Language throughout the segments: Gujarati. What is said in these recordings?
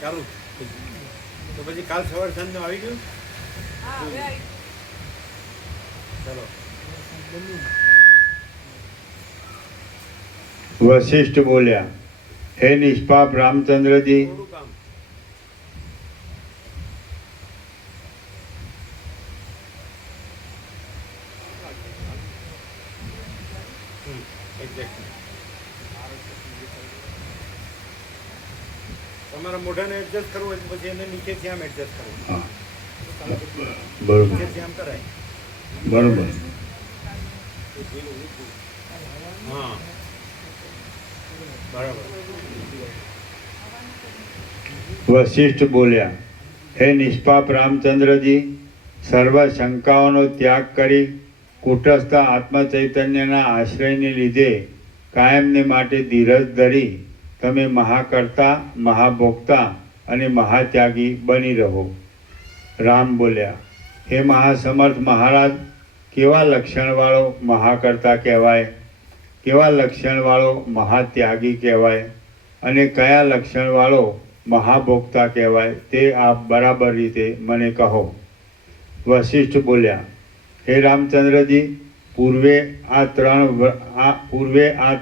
ચાલુ તો પછી કાલ સવાર સાંજ આવી ગયું. ચાલો. વશિષ્ઠ બોલ્યા, હે નિષ્પાપ રામચંદ્રજી, થોડું કામ. તમારા મોઢાને એડજસ્ટ કરવું હોય તો પછી એને નીચેથી આમ એડજસ્ટ કરવું. હા બરોબર નીચેથી આમ કરાય. બરોબર. હા બરાબર. વશિષ્ઠ બોલ્યા, હે નિષ્પાપ રામચંદ્રજી, સર્વ શંકાઓનો ત્યાગ કરી કુટસ્થ આત્મચૈતન્યના આશ્રયને લીધે કાયમને માટે ધીરજ ધરી તમે મહાકર્તા, મહાભોક્તા અને મહાત્યાગી બની રહો. રામ બોલ્યા, હે મહાસમર્થ મહારાજ, કેવા લક્ષણવાળો મહાકર્તા કહેવાય, કેવા લક્ષણવાળો મહાત્યાગી કહેવાય અને કયા લક્ષણવાળો મહાભોક્તા કહેવાય તે આપ બરાબર રીતે મને કહો. વશિષ્ઠ બોલ્યા, હે રામચંદ્રજી, પૂર્વે આ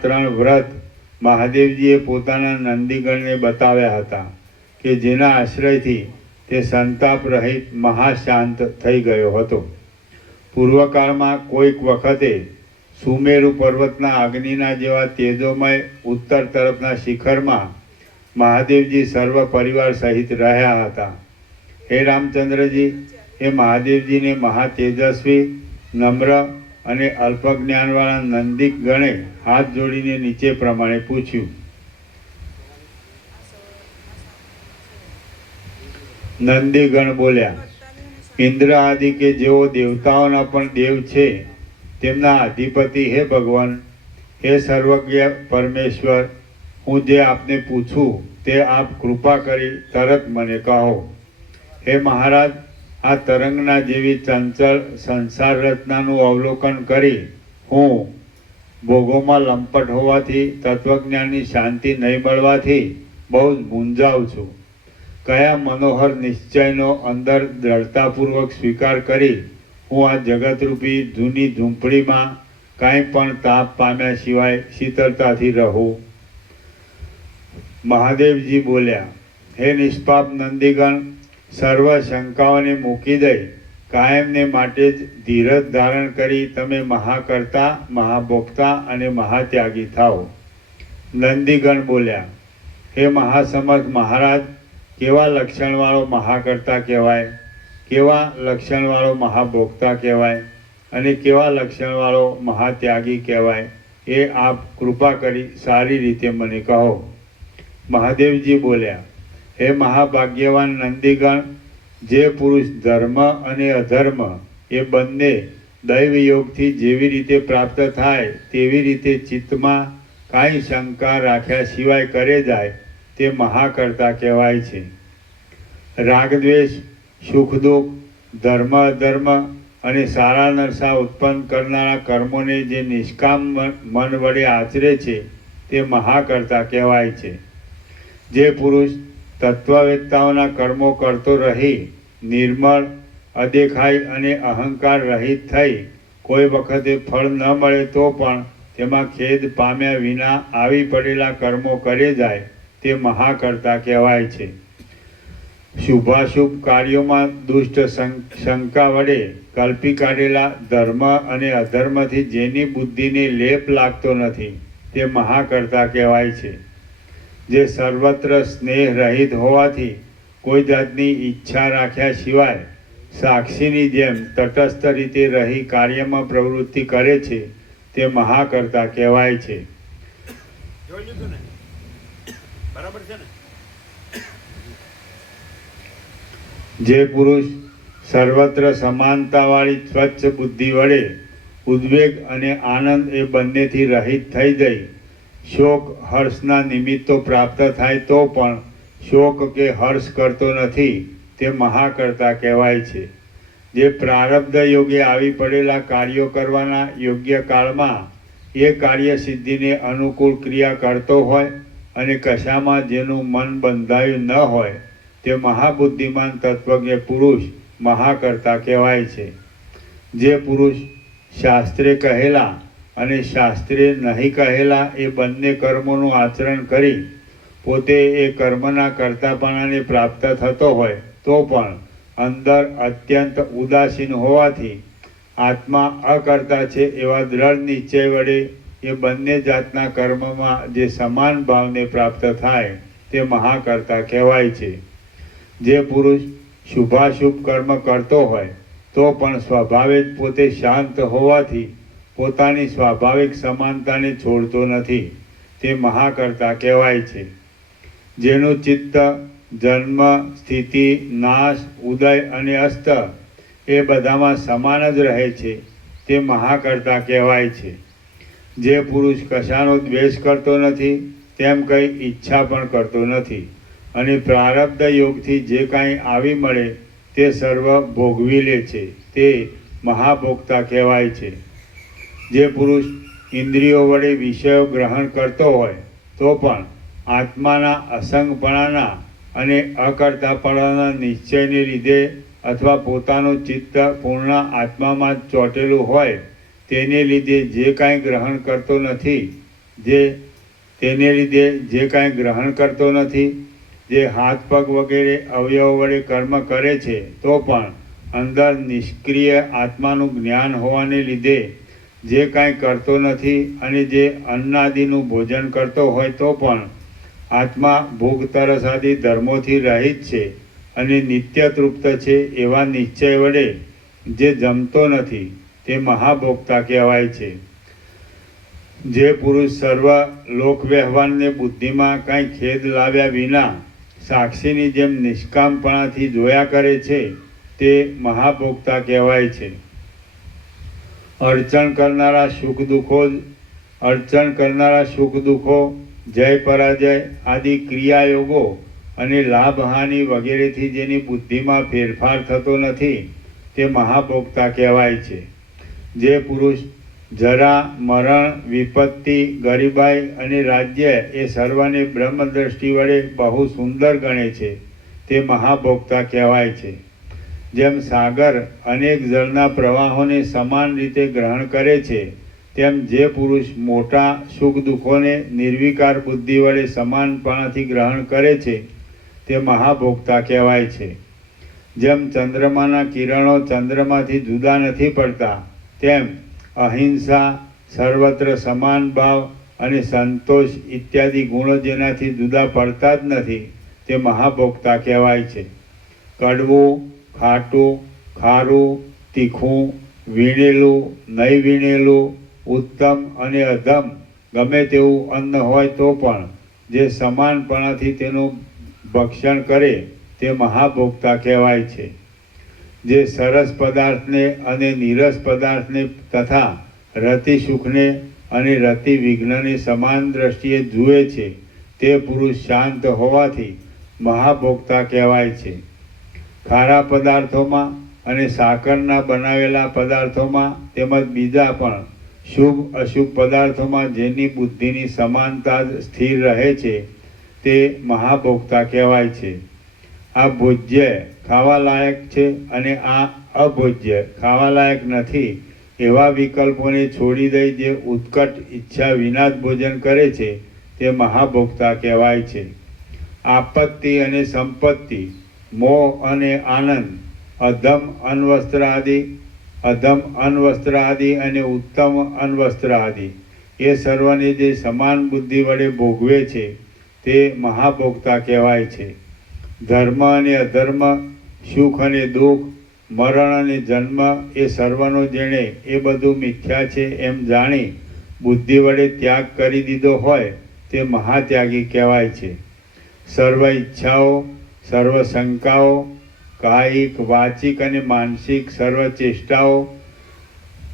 ત્રણ વ્રત મહાદેવજીએ પોતાના નંદીગણને બતાવ્યા હતા કે જેના આશ્રયથી તે સંતાપ રહિત મહાશાંત થઈ ગયો હતો. પૂર્વકાળમાં કોઈક વખતે સુમેરુ પર્વતના અગ્નિના જેવા તેજોમય ઉત્તર તરફના શિખરમાં મહાદેવજી સર્વ પરિવાર સહિત રહ્યા હતા. હે રામચંદ્રજી, એ મહાદેવજીને મહાતેજસ્વી, નમ્ર અને અલ્પજ્ઞાનવાળા નંદિક ગણે હાથ જોડીને નીચે પ્રમાણે પૂછ્યું. નંદીગણ બોલ્યા, ઇન્દ્ર આદિ કે જેઓ દેવતાઓના પણ દેવ છે, તેમના અધિપતિ હે ભગવાન, હે સર્વજ્ઞ પરમેશ્વર, હું જે આપને પૂછું તે આપ કૃપા કરી તરત મને કહો. હે મહારાજ, આ તરંગના જેવી ચંચળ સંસાર રચનાનું અવલોકન કરી હું ભોગોમાં લંપટ હોવાથી, તત્વજ્ઞાનની શાંતિ નહીં મળવાથી બહુ જ મૂંઝાઉં છું. કયા મનોહર નિશ્ચયનો અંદર દ્રઢતાપૂર્વક સ્વીકાર કરી હું આ જગતરૂપી જૂની ઝૂંપડીમાં કાંઈ પણ તાપ પામ્યા સિવાય શીતળતાથી રહું. મહાદેવજી બોલ્યા, હે નિષ્પાપ નંદીગણ, સર્વ શંકાઓને મૂકી દઈ કાયમને માટે જ ધીરજ ધારણ કરી તમે મહાકર્તા, મહાભોક્તા અને મહાત્યાગી થાઓ. નંદીગણ બોલ્યા, હે મહાસમર્થ મહારાજ, કેવા લક્ષણવાળો મહાકર્તા કહેવાય, કેવા લક્ષણવાળો મહાભોક્તા કહેવાય અને કેવા લક્ષણવાળો મહાત્યાગી કહેવાય એ આપ કૃપા કરી સારી રીતે મને કહો. મહાદેવજી બોલ્યા, હે મહાભાગ્યવાન નંદીગણ, જે પુરુષ ધર્મ અને અધર્મ એ બંને દૈવયોગથી જેવી રીતે પ્રાપ્ત થાય તેવી રીતે ચિત્તમાં કાંઈ શંકા રાખ્યા સિવાય કરે જાય તે મહાકર્તા કહેવાય છે. રાગદ્વેષ, સુખ દુઃખ, ધર્મ અધર્મ અને સારા નરસા ઉત્પન્ન કરનારા કર્મોને જે નિષ્કામ મન વડે આચરે છે તે મહાકર્તા કહેવાય છે. જે પુરુષ તત્વવેત્તાઓના કર્મો કરતો રહી નિર્મળ, અદેખાઈ અને અહંકાર રહિત થઈ કોઈ વખતે ફળ ન મળે તો પણ તેમાં ખેદ પામ્યા વિના આવી પડેલા કર્મો કરે જાય તે મહાકર્તા કહેવાય છે. શુભાશુભ કાર્યોમાં દુષ્ટ શંકા વડે કલ્પી કાઢેલા ધર્મ અને અધર્મથી જેની બુદ્ધિને લેપ લાગતો નથી તે મહાકર્તા કહેવાય છે. જે સર્વત્ર સ્નેહ રહિત હોવાથી કોઈ જાતની ઈચ્છા રાખ્યા સિવાય સાક્ષીની જેમ તટસ્થ રીતે રહી કાર્યમાં પ્રવૃત્તિ કરે છે તે મહાકર્તા કહેવાય છે. જોઈ લીધું ને? બરાબર છે ને? જે પુરુષ સર્વત્ર સમાનતાવાળી સ્વચ્છ બુદ્ધિ વડે ઉદ્વેગ અને આનંદ એ બંનેથી રહિત થઈ જઈ શોક હર્ષના નિમિત્તો પ્રાપ્ત થાય તો પણ શોક કે હર્ષ કરતો નથી તે મહાકર્તા કહેવાય છે. જે પ્રારબ્ધ યોગે આવી પડેલા કાર્યો કરવાના યોગ્ય કાળમાં એ કાર્ય સિદ્ધિને અનુકૂળ ક્રિયા કરતો હોય અને કશામાં જેનું મન બંધાયું ન હોય તે મહાબુદ્ધિમાન તત્વજ્ઞ પુરુષ મહાકર્તા કહેવાય છે. જે પુરુષ શાસ્ત્રે કહેલા અને શાસ્ત્રે નહીં કહેલા એ બંને કર્મોનું આચરણ કરી પોતે એ કર્મના કર્તાપણાને પ્રાપ્ત થતો હોય તો પણ અંદર અત્યંત ઉદાસીન હોવાથી આત્મા અકર્તા છે એવા દ્રઢ નિશ્ચય વડે એ બંને જાતના કર્મમાં જે સમાન ભાવને પ્રાપ્ત થાય તે મહાકર્તા કહેવાય છે. જે પુરુષ શુભાશુભ કર્મ કરતો હોય તો પણ સ્વભાવે જ પોતે શાંત હોવાથી પોતાની સ્વાભાવિક સમાનતાને છોડતો નથી તે મહાકર્તા કહેવાય છે. જેનું ચિત્ત જન્મ, સ્થિતિ, નાશ, ઉદય અને અસ્ત એ બધામાં સમાન જ રહે છે તે મહાકર્તા કહેવાય છે. જે પુરુષ કશાનો દ્વેષ કરતો નથી તેમ કંઈ ઈચ્છા પણ કરતો નથી અને પ્રારબ્ધ યોગથી જે કાંઈ આવી મળે તે સર્વ ભોગવી લે છે તે મહાભોગતા કહેવાય છે. જે પુરુષ ઇન્દ્રિયો વડે વિષયો ગ્રહણ કરતો હોય તો પણ આત્માના અસંગપણાના અને અકર્તાપણાના નિશ્ચયને લીધે અથવા પોતાનું ચિત્ત પૂર્ણ આત્મામાં જ ચોંટેલું હોય તેને લીધે જે કાંઈ ગ્રહણ કરતો નથી જે હાથ પગ વગેરે અવયવ વડે કર્મ કરે છે તો પણ અંદર નિષ્ક્રિય આત્માનું જ્ઞાન હોવાને લીધે જે કાંઈ કરતો નથી અને જે અન્નાદિનું ભોજન કરતો હોય તો પણ આત્મા ભૂખ તરસ આદિ ધર્મોથી રહિત છે અને નિત્ય તૃપ્ત છે એવા નિશ્ચય વડે જે જમતો નથી તે મહાભોગતા કહેવાય છે. જે પુરુષ સર્વ લોક વ્યવહારને બુદ્ધિમાં કાંઈ ખેદ લાવ્યા વિના સાક્ષીની જેમ નિષ્કામપણાથી જોયા કરે છે તે મહાભોગતા કહેવાય છે. અર્ચન કરનારા સુખ દુઃખો જય પરાજય આદિ ક્રિયાયોગો અને લાભહાનિ વગેરેથી જેની બુદ્ધિમાં ફેરફાર થતો નથી તે મહાભોગતા કહેવાય છે. જે પુરુષ જરા, મરણ, વિપત્તિ, ગરીબાઈ અને રાજ્ય એ સર્વને બ્રહ્મદ્રષ્ટિ વડે બહુ સુંદર ગણે છે તે મહાભોગતા કહેવાય છે. જેમ સાગર અનેક જળના પ્રવાહોને સમાન રીતે ગ્રહણ કરે છે તેમ જે પુરુષ મોટા સુખ દુઃખોને નિર્વિકાર બુદ્ધિ વડે સમાનપણાથી ગ્રહણ કરે છે તે મહાભોગતા કહેવાય છે. જેમ ચંદ્રમાના કિરણો ચંદ્રમાંથી જુદા નથી પડતા તેમ અહિંસા, સર્વત્ર સમાન ભાવ અને સંતોષ ઇત્યાદિ ગુણો જેનાથી જુદા પડતા જ નથી તે મહાભોગતા કહેવાય છે. કડવું, ખાટું, ખારું, તીખું, વીણેલું, નહીં વીણેલું, ઉત્તમ અને અધમ ગમે તેવું અન્ન હોય તો પણ જે સમાનપણાથી તેનું ભક્ષણ કરે તે મહાભોગતા કહેવાય છે. જે સરસ પદાર્થને અને નીરસ પદાર્થને તથા રતિ સુખને અને રતિ વિઘ્નને સમાન દ્રષ્ટિએ જુએ છે તે પુરુષ શાંત હોવાથી મહાભોગતા કહેવાય છે. ખારા પદાર્થોમાં અને સાકરના બનાવેલા પદાર્થોમાં તેમજ બીજા પણ શુભ અશુભ પદાર્થોમાં જેની બુદ્ધિની સમાનતા સ્થિર રહે છે તે મહાભોગતા કહેવાય છે. આ ભોજ્ય ખાવા લાયક છે અને આ અભોજ્ય ખાવા લાયક નથી એવા વિકલ્પોને છોડી દઈ જે ઉત્કટ ઈચ્છા વિના જ ભોજન કરે છે તે મહાભોગતા કહેવાય છે. આપત્તિ અને સંપત્તિ, મોહ અને આનંદ, અધમ અન્વસ્ત્ર આદિ અને ઉત્તમ અન્વસ્ત્ર આદિ એ સર્વને જે સમાન બુદ્ધિ વડે ભોગવે છે તે મહાભોગતા કહેવાય છે. ધર્મ અને અધર્મ, સુખ અને દુઃખ, મરણ અને જન્મ એ સર્વનો જેણે એ બધું મિથ્યા છે એમ જાણી બુદ્ધિ વડે ત્યાગ કરી દીધો હોય તે મહાત્યાગી કહેવાય છે. સર્વ ઈચ્છાઓ, સર્વ શંકાઓ, કાયિક, વાચિક અને માનસિક સર્વ ચેષ્ટાઓ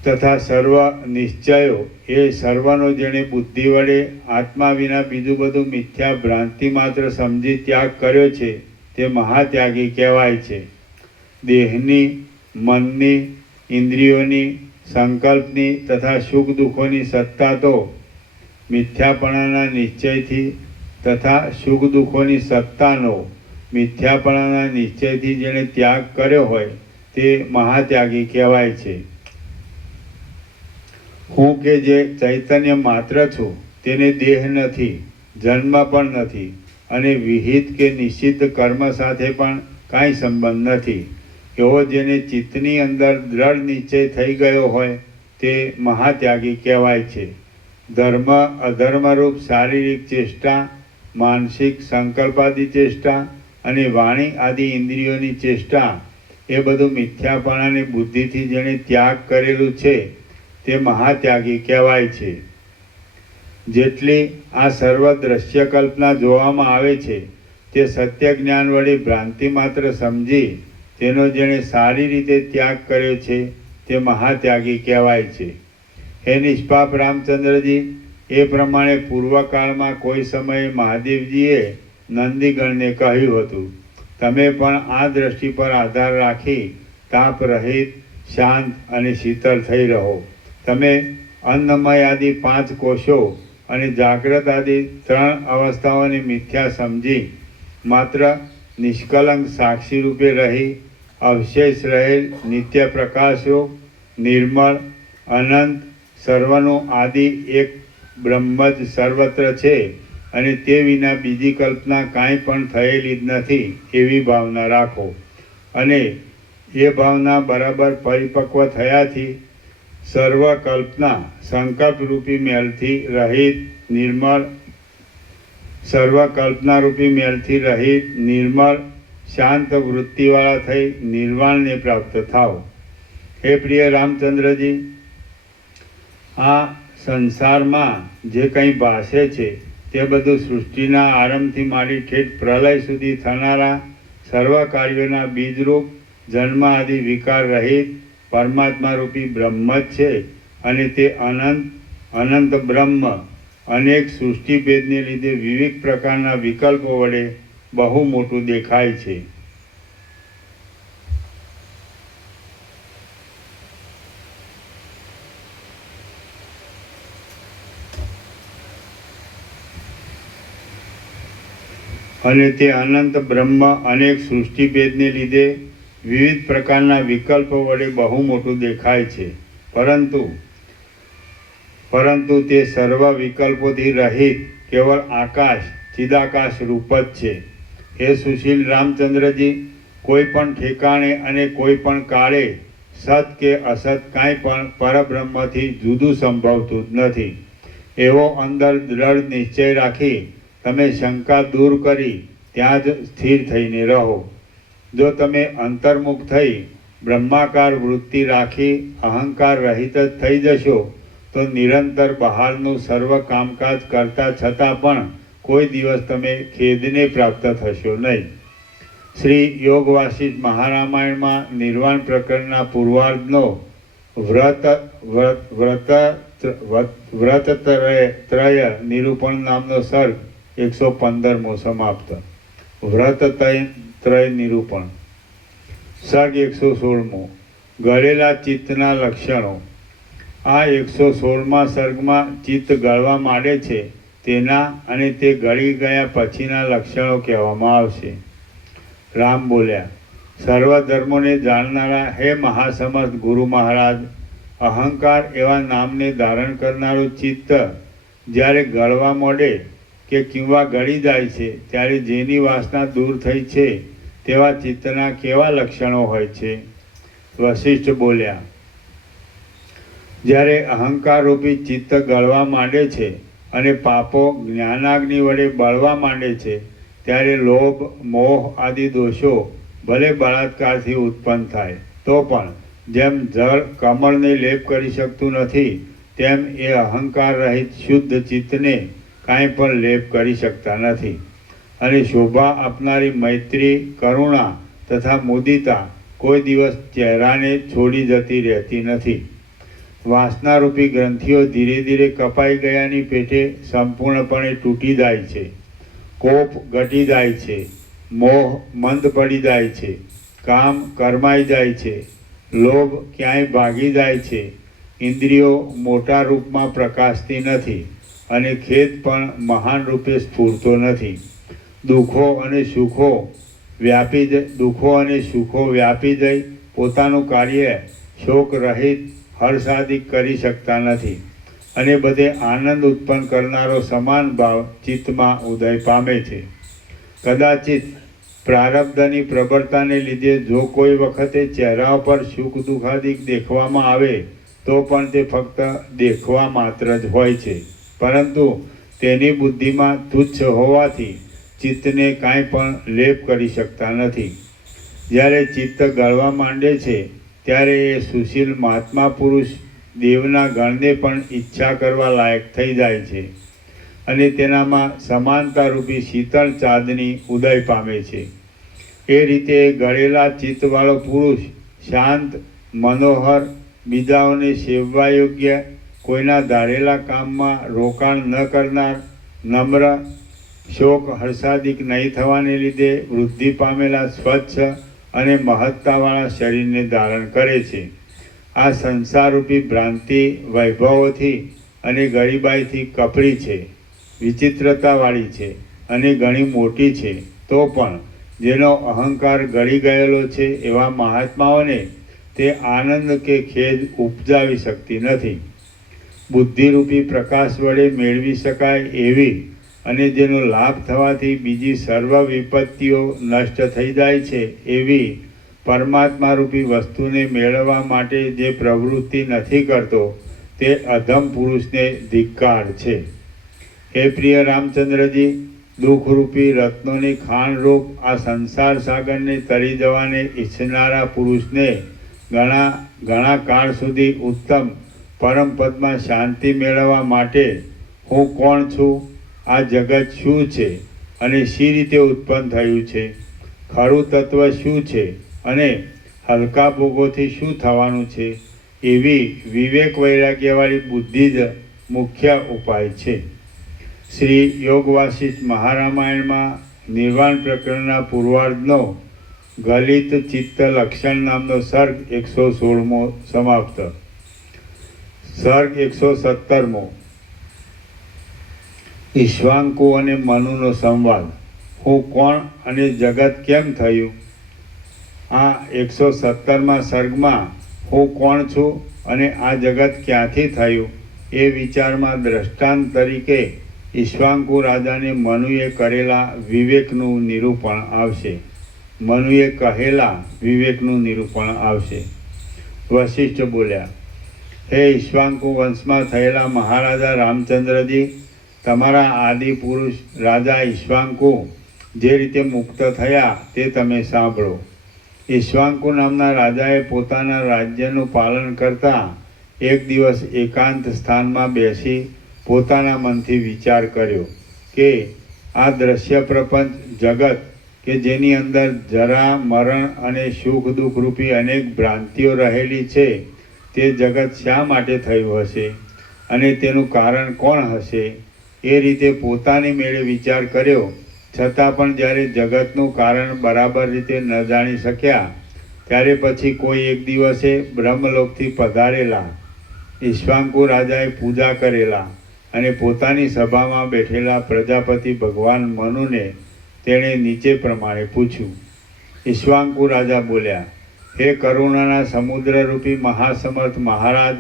તથા સર્વ નિશ્ચયો એ સર્વનો જેણે બુદ્ધિ વડે આત્મા વિના બીજું બધું મિથ્યા ભ્રાંતિ માત્ર સમજી ત્યાગ કર્યો છે તે મહાત્યાગી કહેવાય છે. દેહની, મનની, ઇન્દ્રિયોની, સંકલ્પની તથા સુખ દુઃખોની સત્તા તો મિથ્યાપણાના નિશ્ચયથી તથા સુખ દુઃખોની સત્તાનો મિથ્યાપણાના નિશ્ચયથી જેણે ત્યાગ કર્યો હોય તે મહાત્યાગી કહેવાય છે. હું કે જે ચૈતન્ય માત્ર છું તેને દેહ નથી, જન્મ પણ નથી અને વિહિત કે નિશ્ચિત કર્મ સાથે પણ કાંઈ સંબંધ નથી એવો જેને ચિત્તની અંદર દ્રઢ નિશ્ચય થઈ ગયો હોય તે મહાત્યાગી કહેવાય છે. ધર્મ અધર્મરૂપ શારીરિક ચેષ્ટા, માનસિક સંકલ્પાદી ચેષ્ટા અને વાણી આદિ ઇન્દ્રિયોની ચેષ્ટા એ બધું મિથ્યાપણાની બુદ્ધિથી જેણે ત્યાગ કરેલું છે તે મહાત્યાગી કહેવાય છે. જેટલી આ સર્વ દ્રશ્ય કલ્પના જોવામાં આવે છે તે સત્ય જ્ઞાન વડે ભ્રાંતિ માત્ર સમજી તેનો જેણે સારી રીતે ત્યાગ કર્યો છે તે મહાત્યાગી કહેવાય છે. હે નિષ્પાપ રામચંદ્રજી, એ પ્રમાણે પૂર્વકાળમાં કોઈ સમયે મહાદેવજીએ નંદીગણને કહ્યું હતું, તમે પણ આ દ્રષ્ટિ પર આધાર રાખી તાપ રહિત, શાંત અને શીતળ થઈ રહો. તમે અન્નમય આદિ 5 કોષો અને જાગ્રત આદિ 3 અવસ્થાઓની મિથ્યા સમજી માત્ર નિષ્કલંક સાક્ષી રૂપે રહી અવશેષ રહેલ નિત્ય પ્રકાશરૂપ, નિર્મળ, અનંત, સર્વનું આદિ એક બ્રહ્મ જ સર્વત્ર છે અને તે વિના બીજી કલ્પના કાંઈ પણ થયેલી જ નથી એવી ભાવના રાખો. અને એ ભાવના બરાબર પરિપક્વ થયાથી સર્વ કલ્પના સંકલ્પરૂપી મેલથી રહિત, નિર્મળ, સર્વ કલ્પનારૂપી મેલથી રહિત, નિર્મળ, શાંત વૃત્તિવાળા થઈ નિર્વાણને પ્રાપ્ત થાવ. હે પ્રિય રામચંદ્રજી, આ સંસારમાં જે કંઈ ભાસે છે તે બધું સૃષ્ટિના આરંભથી માંડી ઠેઠ પ્રલય સુધી થનારા સર્વ કાર્યોના બીજરૂપ, જન્મ આદિ વિકાર રહિત પરમાત્મા રૂપી બ્રહ્મ જ છે અને તે અનંત બ્રહ્મ અનેક સૃષ્ટિભેદને લીધે વિવિધ પ્રકારના વિકલ્પો વડે બહુ મોટું દેખાય છે. અને તે અનંત બ્રહ્મ અનેક સૃષ્ટિભેદને લીધે વિવિધ પ્રકારના વિકલ્પો વડે બહુ મોટું દેખાય છે, પરંતુ તે સર્વ વિકલ્પોથી રહિત કેવળ આકાશ, ચિદાકાશ રૂપ જ છે. હે સુશીલ રામચંદ્રજી, કોઈ પણ ઠેકાણે અને કોઈ પણ કાળે સત કે અસત કાંઈ પણ પરબ્રહ્મથી જુદું સંભવતું જ નથી. એવો અંદર દ્રઢ નિશ્ચય રાખી તમે શંકા દૂર કરી ત્યાં જ સ્થિર થઈને રહો. જો તમે અંતર્મુખ થઈ બ્રહ્માકાર વૃત્તિ રાખી અહંકાર રહિત જ થઈ જશો તો નિરંતર બહારનું સર્વ કામકાજ કરતા છતાં પણ કોઈ દિવસ તમે ખેદને પ્રાપ્ત થશો નહીં. શ્રી યોગ વાસિષ્ઠ મહારામાયણમાં નિર્વાણ પ્રકરણના પૂર્વાર્ધનો વ્રતત્રય નિરૂપણ નામનો સર્ગ 115મો સમાપ્ત. વ્રતત્રય નિરૂપણ. સર્ગ 116મો. ગળેલા ચિત્તના લક્ષણો. આ 116મા સર્ગમાં ચિત્ત ગળવા માંડે છે તેના અને તે ગળી ગયા પછીના લક્ષણો કહેવામાં આવશે. રામ બોલ્યા, સર્વ ધર્મોને જાણનારા હે મહાસમર્થ ગુરુ મહારાજ, અહંકાર એવા નામને ધારણ કરનારું ચિત્ત જ્યારે ગળવા માંડે કે કિંવા ગળી જાય છે ત્યારે જેની વાસના દૂર થઈ છે તેવા ચિત્તના કેવા લક્ષણો હોય છે? વશિષ્ઠ બોલ્યા, જ્યારે અહંકાર રૂપી ચિત્ત ગળવા માંડે છે અને પાપો જ્ઞાનાગ્નિ વડે બળવા માંડે છે ત્યારે લોભ, મોહ આદિ દોષો ભલે બળાત્કારથી ઉત્પન્ન થાય તો પણ જેમ જળ કમળને લેપ કરી શકતું નથી તેમ એ અહંકાર રહિત શુદ્ધ ચિત્તને કાંઈ પણ લેપ કરી શકતા નથી. અને શોભા આપનારી મૈત્રી, કરુણા તથા મુદિતા કોઈ દિવસ ચહેરાને છોડી જતી રહેતી નથી. વાસનારૂપી ગ્રંથિઓ ધીરે ધીરે કપાઈ ગયાની પેઠે સંપૂર્ણપણે તૂટી જાય છે. કોપ ઘટી જાય છે, મોહ મંદ પડી જાય છે, કામ કરમાઈ જાય છે, લોભ ક્યાંય ભાગી જાય છે, ઇન્દ્રિયો મોટા રૂપમાં પ્રકાશતી નથી અને ખેદ પણ મહાન રૂપે સ્ફૂરતો નથી. દુઃખો અને સુખો વ્યાપી જઈ પોતાનું કાર્ય શોક રહિત હર્ષાદિક કરી શકતા નથી અને બધે આનંદ ઉત્પન્ન કરનારો સમાન ભાવ ચિત્તમાં ઉદય પામે છે. કદાચિત પ્રારબ્ધની પ્રબળતાને લીધે જો કોઈ વખતે ચહેરા પર સુખ દુઃખાદિક દેખવામાં આવે તો પણ તે ફક્ત દેખવા માત્ર જ હોય છે, પરંતુ તેની બુદ્ધિમાં તુચ્છ હોવાથી ચિત્તને કાંઈ પણ લેપ કરી શકતા નથી. જ્યારે ચિત્ત ગળવા માંડે છે ત્યારે એ સુશીલ મહાત્મા પુરુષ દેવના ગણને પણ ઈચ્છા કરવા લાયક થઈ જાય છે અને તેનામાં સમાનતારૂપી શીતળ ચાંદની ઉદય પામે છે. એ રીતે ગળેલા ચિત્તવાળો પુરુષ શાંત, મનોહર, બીજાઓને સેવવા યોગ્ય, કોઈના ધારેલા કામમાં રોકાણ ન કરનાર, નમ્ર, શોક હર્ષાદિક નહીં થવાને લીધે વૃદ્ધિ પામેલા સ્વચ્છ અને મહત્તાવાળા શરીરને ધારણ કરે છે. આ સંસારરૂપી ભ્રાંતિ વૈભવોથી અને ગરીબાઈથી કપરી છે, વિચિત્રતાવાળી છે અને ઘણી મોટી છે. તો પણ જેનો અહંકાર ગળી ગયેલો છે એવા મહાત્માઓને તે આનંદ કે ખેદ ઉપજાવી શકતી નથી. બુદ્ધિરૂપી પ્રકાશ વડે મેળવી શકાય એવી અને જેનો લાભ થવાથી બીજી સર્વ વિપત્તિઓ નષ્ટ થઈ જાય છે એવી પરમાત્મારૂપી વસ્તુને મેળવવા માટે જે પ્રવૃત્તિ નથી કરતો તે અધમ પુરુષને ધિક્કાર છે. હે પ્રિય રામચંદ્રજી, દુઃખરૂપી રત્નોની ખાણરૂપ આ સંસાર સાગરને તરી જવાને ઈચ્છનારા પુરુષને ઘણા કાળ સુધી ઉત્તમ પરમપદમાં શાંતિ મેળવવા માટે હું કોણ છું, આ જગત શું છે અને શી રીતે ઉત્પન્ન થયું છે, ખરું તત્વ શું છે અને હલકા ભોગોથી શું થવાનું છે, એવી વિવેક વૈરાગ્યવાળી બુદ્ધિ જ મુખ્ય ઉપાય છે. શ્રી યોગ વાસિષ્ઠ મહારામાયણમાં નિર્વાણ પ્રકરણના પૂર્વાર્ધનો ગલિત ચિત્ત લક્ષણ નામનો સર્ગ 116મો સમાપ્ત. સર્ગ 117મો. ઈશ્વાંકુ અને મનુનો સંવાદ. હું કોણ અને જગત કેમ થયું? આ 117મા સર્ગમાં હું કોણ છું અને આ જગત ક્યાંથી થયું એ વિચારમાં દ્રષ્ટાંત તરીકે ઈશ્વાંકુ રાજાને મનુએ કરેલા વિવેકનું નિરૂપણ આવશે. મનુએ કહેલા વિવેકનું નિરૂપણ આવશે. વશિષ્ઠ બોલ્યા, હે ઈશ્વાંકુ વંશમાં થયેલા મહારાજા રામચંદ્રજી, તમારા આદિ પુરુષ રાજા ઈશ્વાંકુ જે રીતે મુક્ત થયા તે તમે સાંભળો. ઈશ્વાંકુ નામના રાજાએ પોતાના રાજ્યનું પાલન કરતા એક દિવસ એકાંત સ્થાનમાં બેસી પોતાના મનથી વિચાર કર્યો કે આ દ્રશ્ય પ્રપંચ જગત કે જેની અંદર જરા, મરણ અને સુખ દુઃખ રૂપી અનેક ભ્રાંતિઓ રહેલી છે તે જગત શા માટે થયું હશે અને તેનું કારણ કોણ હશે? એ રીતે પોતાની મેળે વિચાર કર્યો. છતાં પણ જ્યારે જગતનું કારણ બરાબર રીતે ન જાણી શક્યા ત્યારે પછી કોઈ એક દિવસે બ્રહ્મલોકથી પધારેલા ઈશ્વાંકુ રાજાએ પૂજા કરેલા અને પોતાની સભામાં બેઠેલા પ્રજાપતિ ભગવાન મનુને તેણે નીચે પ્રમાણે પૂછ્યું. ઈશ્વાંકુ રાજા બોલ્યા, હે કરુણાના સમુદ્રરૂપી મહાસમર્થ મહારાજ,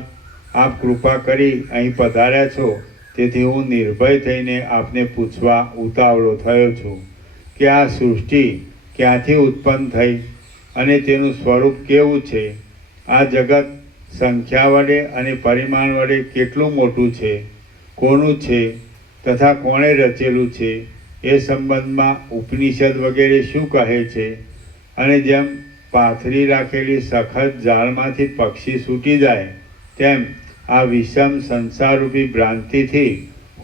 આપ કૃપા કરી અહીં પધાર્યા છો, તેથી હું નિર્ભય થઈને આપને પૂછવા ઉતાવળો થયો છું કે આ સૃષ્ટિ ક્યાંથી ઉત્પન્ન થઈ અને તેનું સ્વરૂપ કેવું છે? આ જગત સંખ્યા વડે અને પરિમાણ વડે કેટલું મોટું છે, કોનું છે તથા કોણે રચેલું છે એ સંબંધમાં ઉપનિષદ વગેરે શું કહે છે? અને જેમ પાથરી રાખેલી સખત જાળમાંથી પક્ષી છૂટી જાય તેમ આ વિષમ સંસારરૂપી ભ્રાંતિથી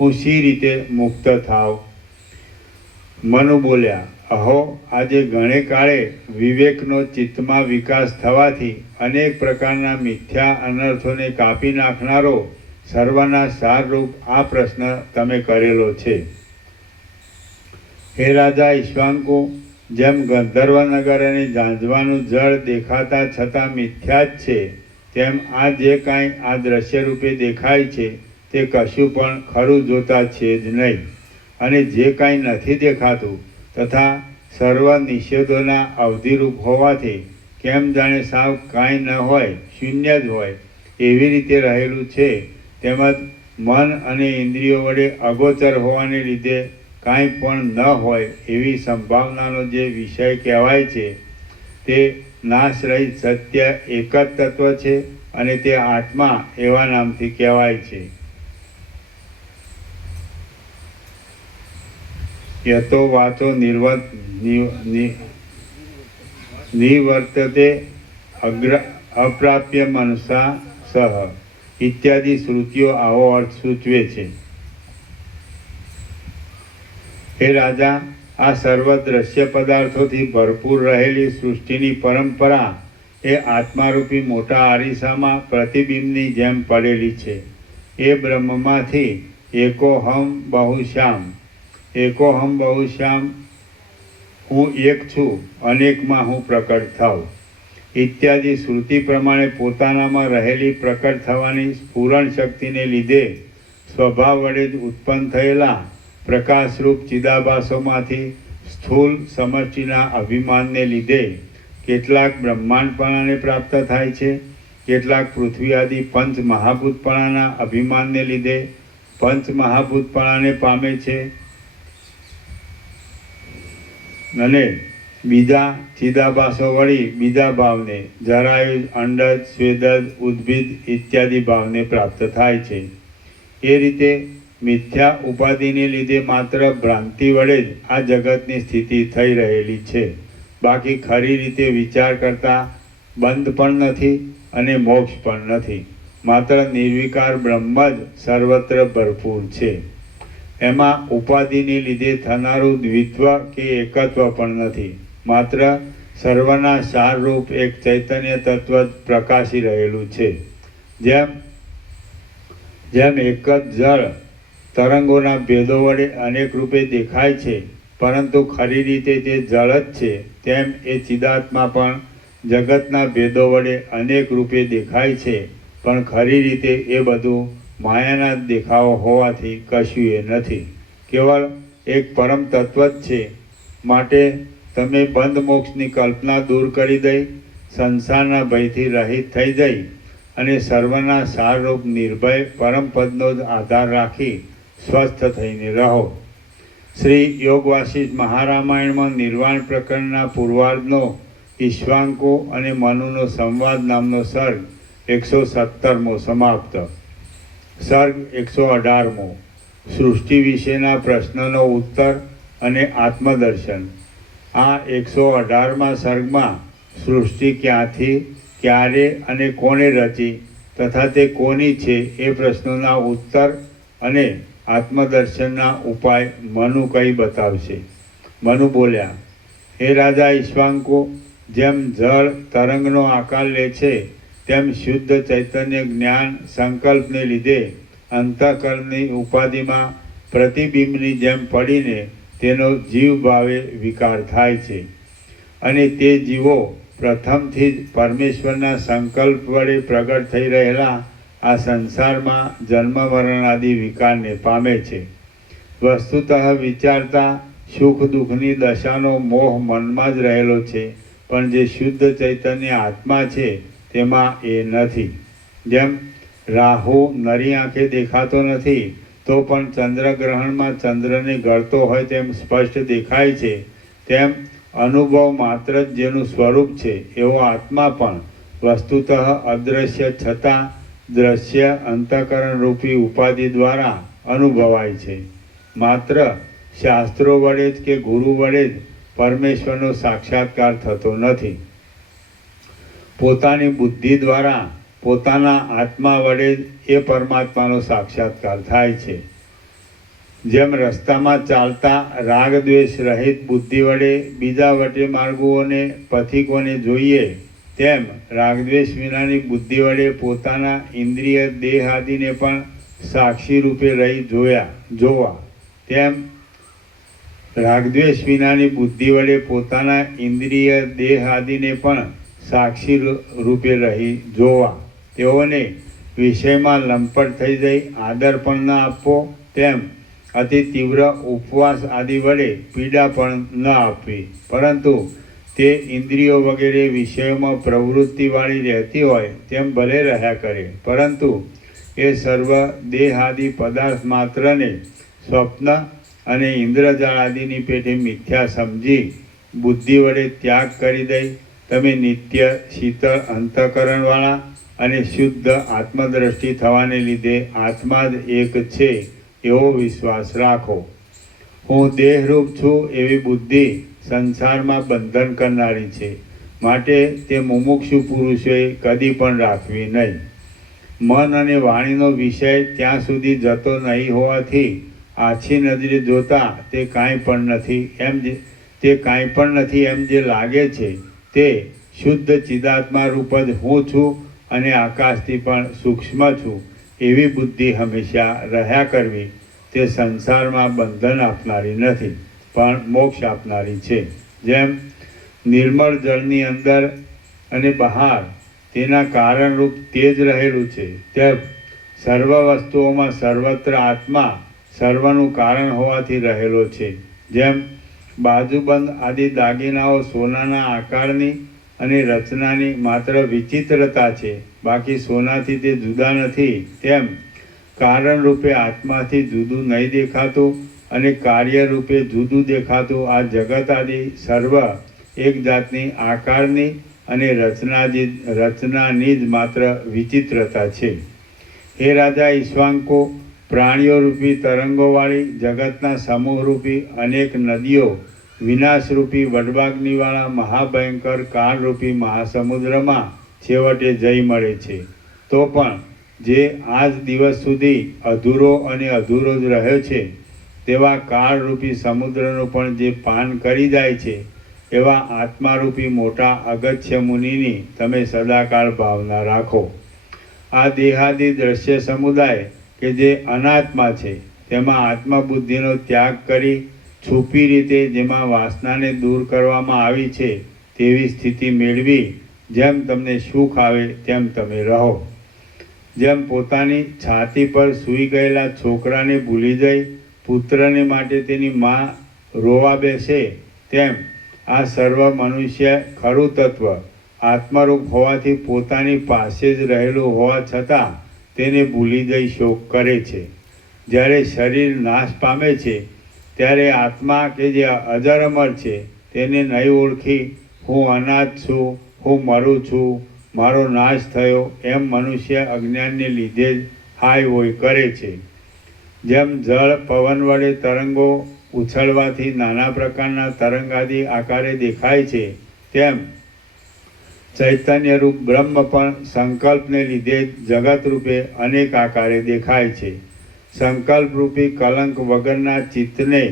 હું શી રીતે મુક્ત થાવ? મનુ બોલ્યા, અહો, આજે ઘણે કાળે વિવેકનો ચિત્તમાં વિકાસ થવાથી અનેક પ્રકારના મિથ્યા અનર્થોને કાપી નાખનારો સર્વના સારરૂપ આ પ્રશ્ન તમે કરેલો છે. હે રાજા ઈશ્વાંકુ, જેમ ગંધર્વનગર અને ઝાંઝવાનું જળ દેખાતા છતાં મિથ્યા જ છે, તેમ આ જે કાંઈ આ દ્રશ્ય રૂપે દેખાય છે તે કશું પણ ખરું જોતા છે જ નહીં. અને જે કાંઈ નથી દેખાતું તથા સર્વ નિષેધોના અવધિરૂપ હોવાથી કેમ જાણે સાવ કાંઈ ન હોય, શૂન્ય જ હોય એવી રીતે રહેલું છે. તેમજ મન અને ઇન્દ્રિયો વડે અગોચર હોવાને લીધે કાંઈ પણ ન હોય એવી સંભાવનાનો જે વિષય કહેવાય છે તે નાશરહિત સત્ય એક જ તત્વ છે અને તે આત્મા એવા નામથી કહેવાય છે. યતો વાચો નિવર્તતે અપ્રાપ્ય મનસા સહ ઇત્યાદિ શ્રુતિઓ આવો અર્થ સૂચવે છે. હે રાજા, આ સર્વ દ્રશ્ય પદાર્થોથી ભરપૂર રહેલી સૃષ્ટિની પરંપરા એ આત્મારૂપી મોટા આરીસામાં પ્રતિબિંબની જેમ પડેલી છે. એ બ્રહ્મમાંથી એકોહમ બહુશ્યામ, એકોહમ બહુશ્યામ, હું એક છું, અનેકમાં હું પ્રકટ થાઉં ઇત્યાદિ શ્રુતિ પ્રમાણે પોતાનામાં રહેલી પ્રકટ થવાની સ્ફુરણ શક્તિને લીધે સ્વભાવ વડે જ ઉત્પન્ન થયેલા પ્રકાશરૂપ ચિદાભાસોમાંથી સ્થૂળ સમષ્ટિના અભિમાનને લીધે કેટલાક બ્રહ્માંડપણાને પ્રાપ્ત થાય છે, કેટલાક પૃથ્વી આદિ પંચ મહાભૂતપણાના અભિમાનને લીધે પંચ મહાભૂતપણાને પામે છે અને બીજા ચિદાભાસો વળી બીજા ભાવને જરાયુજ, અંડજ, સ્વેદજ, ઉદ્ભિદ ઇત્યાદિ ભાવને પ્રાપ્ત થાય છે. એ રીતે મિથ્યા ઉપાધિને લીધે માત્ર ભ્રાંતિ વડે જ આ જગતની સ્થિતિ થઈ રહેલી છે. બાકી ખરી રીતે વિચાર કરતા બંધ પણ નથી અને મોક્ષ પણ નથી. માત્ર નિર્વિકાર બ્રહ્મ જ સર્વત્ર ભરપૂર છે. એમાં ઉપાધિને લીધે થનારું દ્વિત્વ કે એકત્વ પણ નથી. માત્ર સર્વના સારરૂપ એક ચૈતન્ય તત્વ જ પ્રકાશી રહેલું છે. જેમ એક જ જળ તરંગોના ભેદો વડે અનેક રૂપે દેખાય છે પરંતુ ખરી રીતે તે જળ જ છે, તેમ એ ચિદાત્મા પણ જગતના ભેદો વડે અનેક રૂપે દેખાય છે પણ ખરી રીતે એ બધું માયાના જ દેખાવો હોવાથી કશું એ નથી. કેવળ એક પરમ તત્વ જ છે. માટે તમે બંધ મોક્ષની કલ્પના દૂર કરી દઈ સંસારના ભયથી રહિત થઈ જઈ અને સર્વના સારરૂપ નિર્ભય પરમપદનો જ આધાર રાખી સ્વસ્થ થઈને રહો. શ્રી યોગ વાસિષ્ઠ મહારામાયણમાં નિર્વાણ પ્રકરણના પૂર્વાર્ધનો ઈશ્વાંકો અને મનુનો સંવાદ નામનો સર્ગ 117મો સમાપ્ત. સર્ગ 118મો સૃષ્ટિ વિશેના પ્રશ્નનો ઉત્તર અને આત્મદર્શન. આ 118મા સર્ગમાં સૃષ્ટિ ક્યાંથી, ક્યારે અને કોણે રચી તથા તે કોની છે એ પ્રશ્નોના ઉત્તર અને આત્મદર્શનના ઉપાય મનુ કહી બતાવશે. મનુ બોલ્યા, હે રાજા ઈશ્વાંકો, જેમ જળ તરંગનો આકાર લે છે તેમ શુદ્ધ ચૈતન્ય જ્ઞાન સંકલ્પને લીધે અંતઃકરણની ઉપાધિમાં પ્રતિબિંબની જેમ પડીને તેનો જીવ ભાવે વિકાર થાય છે અને તે જીવો પ્રથમથી જ પરમેશ્વરના સંકલ્પ વડે પ્રગટ થઈ રહેલા આ સંસારમાં જન્મ મરણ આદિ વિકારને પામે છે. વસ્તુતઃ વિચારતા સુખ દુઃખની દશાનો મોહ મનમાં જ રહેલો છે પણ જે શુદ્ધ ચૈતન્ય આત્મા છે તેમાં એ નથી. જેમ રાહુ નરી આંખે દેખાતો નથી તો પણ ચંદ્રગ્રહણમાં ચંદ્રને ગળતો હોય તેમ સ્પષ્ટ દેખાય છે, તેમ અનુભવ માત્ર જ જેનું સ્વરૂપ છે એવો આત્મા પણ વસ્તુતઃ અદૃશ્ય છતાં દ્રશ્ય અંતઃકરણ રૂપી ઉપાધિ દ્વારા અનુભવાય છે. માત્ર શાસ્ત્રો વડે જ કે ગુરુ વડે જ પરમેશ્વરનો સાક્ષાત્કાર થતો નથી. પોતાની બુદ્ધિ દ્વારા પોતાના આત્મા વડે જ એ પરમાત્માનો સાક્ષાત્કાર થાય છે. જેમ રસ્તામાં ચાલતા રાગ દ્વેષ રહિત બુદ્ધિ વડે બીજા વટે માર્ગોને પથિકોને જોઈએ તેમ રાગદ્વેષ વિનાની બુદ્ધિ વડે પોતાના ઇન્દ્રિય દેહ આદિને પણ સાક્ષી રૂપે રહી જોવા તેમ રાગદ્વેષ વિનાની બુદ્ધિ વડે પોતાના ઇન્દ્રિય દેહ આદિને પણ સાક્ષી રૂપે રહી જોવા. તેઓને વિષયમાં લંપટ થઈ જઈ આદર પણ ન આપવો, તેમ અતિ તીવ્ર ઉપવાસ આદિ વડે પીડા પણ ન આપવી. પરંતુ તે ઇન્દ્રિયો વગેરે વિષયોમાં પ્રવૃત્તિવાળી રહેતી હોય તેમ ભલે રહ્યા કરે, પરંતુ એ સર્વ દેહાદિ પદાર્થ માત્રને સ્વપ્ન અને ઇન્દ્રજાળ આદિની પેઠે મિથ્યા સમજી બુદ્ધિ વડે ત્યાગ કરી દઈ તમે નિત્ય શીતળ અંતઃકરણવાળા અને શુદ્ધ આત્મદ્રષ્ટિ થવાને લીધે આત્મા જ એક છે એવો વિશ્વાસ રાખો. હું દેહરૂપ છું એવી બુદ્ધિ સંસારમાં બંધન કરનારી છે, માટે તે મુમુક્ષુ પુરુષોએ કદી પણ રાખવી નહીં. મન અને વાણીનો વિષય ત્યાં સુધી જતો નહીં હોવાથી આછી નજરે જોતા તે કાંઈ પણ નથી એમ જે લાગે છે તે શુદ્ધ ચિદાત્મા રૂપ જ હું છું અને આકાશથી પણ સૂક્ષ્મ છું એવી બુદ્ધિ હંમેશા રહ્યા કરવી તે સંસારમાં બંધન આપનારી નથી પણ મોક્ષ આપનારી છે. જેમ નિર્મળ જળની અંદર અને બહાર તેના કારણરૂપ તેજ રહેલું છે, તેમ સર્વ વસ્તુઓમાં સર્વત્ર આત્મા સર્વનું કારણ હોવાથી રહેલો છે. જેમ બાજુબંધ આદિ દાગીનાઓ સોનાના આકારની અને રચનાની માત્ર વિચિત્રતા છે, બાકી સોનાથી તે જુદા નથી, તેમ કારણ રૂપે આત્માથી જુદું નહીં દેખાતું અને કાર્ય રૂપે જુદું દેખાતું આ જગત આદિ સર્વ એક જાતની આકારની અને રચનાની જ માત્ર વિચિત્રતા છે. હે રાજા ઈશ્વાંકો, પ્રાણીઓરૂપી તરંગોવાળી જગતના સમૂહરૂપી અનેક નદીઓ વિનાશરૂપી વડવાગ્નિવાળા મહાભયંકર કાળરૂપી મહાસમુદ્રમાં છેવટે જઈ મળે છે. તો પણ જે આજ દિવસ સુધી અધૂરો અને અધૂરો જ રહ્યો છે તેવા કાળરૂપી સમુદ્રનું પણ જે પાન કરી જાય છે એવા આત્મારૂપી મોટા અગત્ય મુનિની તમે સદાકાળ ભાવના રાખો. આ દેહાદિ દ્રશ્ય સમુદાય કે જે અનાત્મા છે તેમાં આત્મબુદ્ધિનો ત્યાગ કરી છુપી રીતે જેમાં વાસનાને દૂર કરવામાં આવી છે તેવી સ્થિતિ મેળવી જેમ તમને સુખ આવે તેમ તમે રહો. જેમ પોતાની છાતી પર સૂઈ ગયેલા છોકરાને ભૂલી જઈ પુત્રને માટે તેની મા રોવા બેસે, તેમ આ સર્વ મનુષ્ય ખરું તત્વ આત્મરૂપ હોવાથી પોતાની પાસે જ રહેલું હોવા છતાં તેને ભૂલી જઈ શોક કરે છે. જ્યારે શરીર નાશ પામે છે ત્યારે આત્મા કે જે અજર અમર છે તેને નહીં ઓળખી હું અનાથ છું, હું મરું છું, મારો નાશ થયો એમ મનુષ્ય અજ્ઞાનને લીધે જ હાય હોય કરે છે. જેમ જળ પવન વડે તરંગો ઉછળવાથી નાના પ્રકારના તરંગાદી આકારે દેખાય છે, તેમ ચૈતન્યરૂપ બ્રહ્મ પણ સંકલ્પને લીધે જગત રૂપે અનેક આકારે દેખાય છે. સંકલ્પરૂપી કલંક વગરના ચિત્તને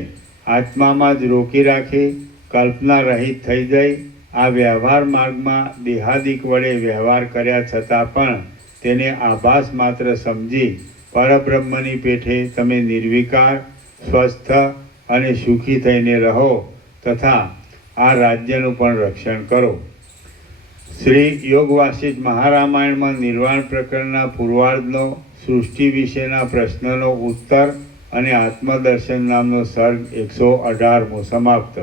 આત્મામાં જ રોકી રાખી કલ્પના રહિત થઈ જઈ આ વ્યવહાર માર્ગમાં દેહાદિક વડે વ્યવહાર કર્યા છતાં પણ તેને આભાસ માત્ર સમજી પરબ્રહ્મની પેઠે તમે નિર્વિકાર, સ્વસ્થ અને સુખી થઈને રહો તથા આ રાજ્યનું પણ રક્ષણ કરો. શ્રી યોગ વાસિષ્ઠ મહારામાયણમાં નિર્વાણ પ્રકરણના પૂર્વાર્ધનો સૃષ્ટિ વિશેના પ્રશ્નનો ઉત્તર અને આત્મદર્શન નામનો સર્ગ 118મો સમાપ્ત.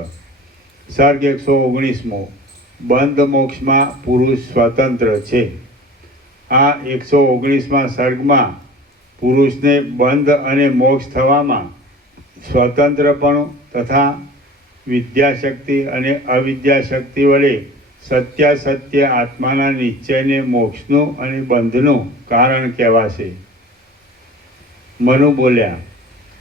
સર્ગ 119મો બંધ મોક્ષમાં પુરુષ સ્વતંત્ર છે. આ 119મા સર્ગમાં પુરુષને બંધ અને મોક્ષ થવામાં સ્વતંત્રપણું તથા વિદ્યાશક્તિ અને અવિદ્યાશક્તિ વડે સત્યાસત્ય આત્માના નિશ્ચયને મોક્ષનું અને બંધનું કારણ કહેવાશે. મનુ બોલ્યા,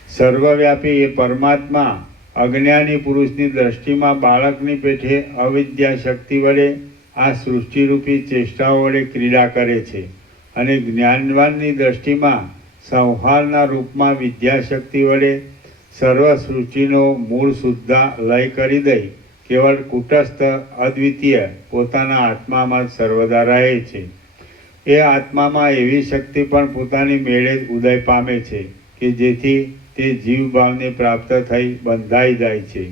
સર્વવ્યાપી એ પરમાત્મા અજ્ઞાની પુરુષની દ્રષ્ટિમાં બાળકની પેઠે અવિદ્યાશક્તિ વડે આ સૃષ્ટિરૂપી ચેષ્ટાઓ વડે ક્રીડા કરે છે અને જ્ઞાનવાનની દ્રષ્ટિમાં સંહારના રૂપમાં વિદ્યાશક્તિ વડે સર્વ સૃષ્ટિનો મૂળ શુદ્ધા લય કરી દઈ કેવળ કુટસ્થ અદ્વિતીય પોતાના આત્મામાં જ સર્વદા રહે છે. એ આત્મામાં એવી શક્તિ પણ પોતાની મેળે જ ઉદય પામે છે કે જેથી તે જીવભાવને પ્રાપ્ત થઈ બંધાઈ જાય છે,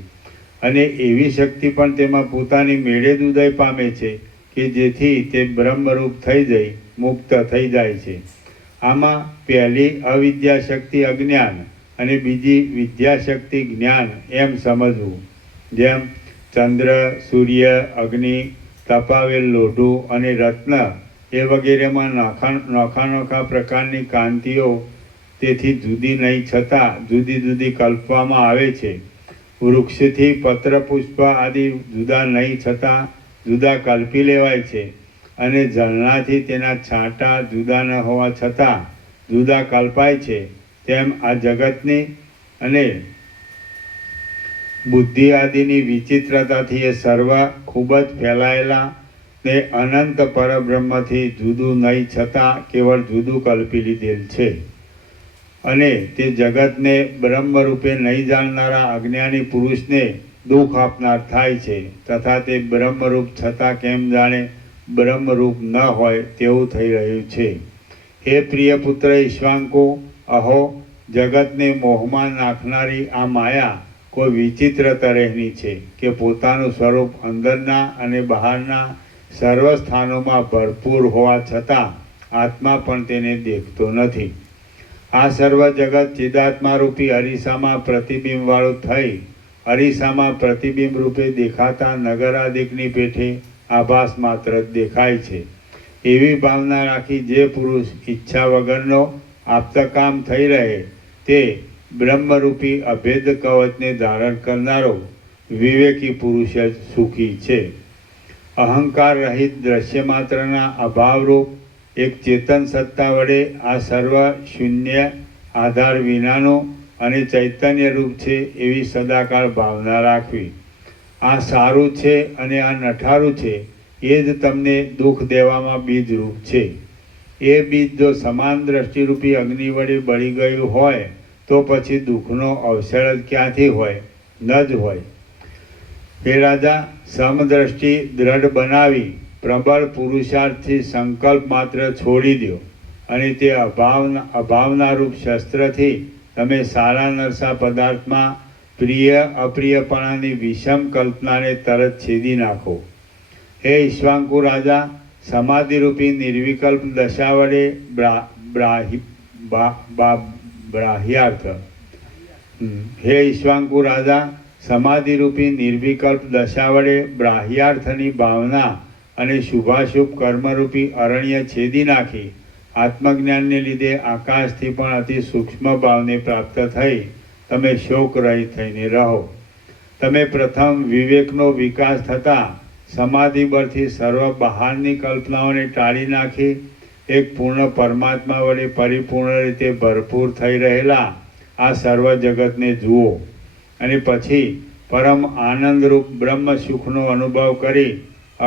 અને એવી શક્તિ પણ તેમાં પોતાની મેળે જ ઉદય પામે છે કે જેથી તે બ્રહ્મરૂપ થઈ જઈ મુક્ત થઈ જાય છે. આમાં પહેલી અવિદ્યાશક્તિ અજ્ઞાન અને બીજી વિદ્યાશક્તિ જ્ઞાન એમ સમજવું. જેમ ચંદ્ર, સૂર્ય, અગ્નિ, તપાવેલ લોઢું અને રત્ન એ વગેરેમાં નોખા પ્રકારની કાંતિઓ તેથી જુદી નહીં છતાં જુદી જુદી કલ્પવામાં આવે છે. વૃક્ષથી પત્ર પુષ્પ આદિ જુદા નહીં છતાં જુદા કલ્પી લેવાય છે અને ઝરણાથી તેના છાંટા જુદા ન હોવા છતાં જુદા કલ્પાય છે. તેમ આ જગતની અને બુદ્ધિ આદિની વિચિત્રતાથી એ સર્વ ખૂબ જ ફેલાયેલા ને અનંત પરબ્રહ્મથી જુદું નહીં છતાં કેવળ જુદું કલ્પી લીધેલ છે. અને તે જગતને બ્રહ્મરૂપે નહીં જાણનારા અજ્ઞાની પુરુષને દુઃખ આપનાર થાય છે તથા તે બ્રહ્મરૂપ છતાં કેમ જાણે બ્રહ્મરૂપ ન હોય તેવું થઈ રહ્યું છે. હે પ્રિય પુત્ર ઈશ્વાંકો, અહો જગતને મોહમાં નાખનારી આ માયા કોઈ વિચિત્ર તરહની છે કે પોતાનું સ્વરૂપ અંદરના અને બહારના સર્વ સ્થાનોમાં ભરપૂર હોવા છતાં આત્મા પણ તેને દેખતો નથી. આ સર્વ જગત ચિદાત્મારૂપી અરીસામાં પ્રતિબિંબવાળું થઈ અરીસામાં પ્રતિબિંબ રૂપે દેખાતા નગરાદિકની પેઠે આભાસ માત્ર જ દેખાય છે. એવી ભાવના રાખી જે પુરુષ ઈચ્છા વગરનો આપ્તકામ થઈ રહે તે બ્રહ્મરૂપી અભેદ કવચને ધારણ કરનારો વિવેકી પુરુષ જ સુખી છે. અહંકાર રહિત દ્રશ્ય માત્રના અભાવરૂપ એક ચેતન સત્તા વડે આ સર્વ શૂન્ય આધાર વિનાનું અને ચૈતન્ય રૂપ છે એવી સદાકાળ ભાવના રાખવી. આ સારું છે અને આ નઠારું છે એ જ તમને દુઃખ દેવામાં બીજરૂપ છે. એ બીજ જો સમાન દ્રષ્ટિરૂપી અગ્નિ વડે બળી ગયું હોય તો પછી દુઃખનો અવસર જ ક્યાંથી હોય? ન જ હોય. હે રાજા, સમદ્રષ્ટિ દ્રઢ બનાવી પ્રબળ પુરુષાર્થથી સંકલ્પ માત્ર છોડી દો અને તે અભાવનારૂપ શસ્ત્રથી તમે સારા નરસા પદાર્થમાં પ્રિય અપ્રિયપણાની વિષમ કલ્પનાને તરત છેદી નાખો. હે ઈશ્વાંકુ રાજા, સમાધિરૂપી નિર્વિકલ્પ દશા વડે બ્રાહ્યાર્થ હે ઈશ્વાંકુ રાજા, સમાધિરૂપી નિર્વિકલ્પ દશા વડે બ્રાહ્યાર્થની ભાવના અને શુભાશુભ કર્મરૂપી અરણ્ય છેદી નાખી આત્મજ્ઞાનને લીધે આકાશથી પણ અતિ સૂક્ષ્મ ભાવને પ્રાપ્ત થઈ તમે શોક રહિત થઈને રહો. તમે પ્રથમ વિવેકનો વિકાસ થતાં સમાધિ બળથી સર્વ બહારની કલ્પનાઓને ટાળી નાખી એક પૂર્ણ પરમાત્મા વડે પરિપૂર્ણ રીતે ભરપૂર થઈ રહેલા આ સર્વ જગતને જુઓ અને પછી પરમ આનંદરૂપ બ્રહ્મ સુખનો અનુભવ કરી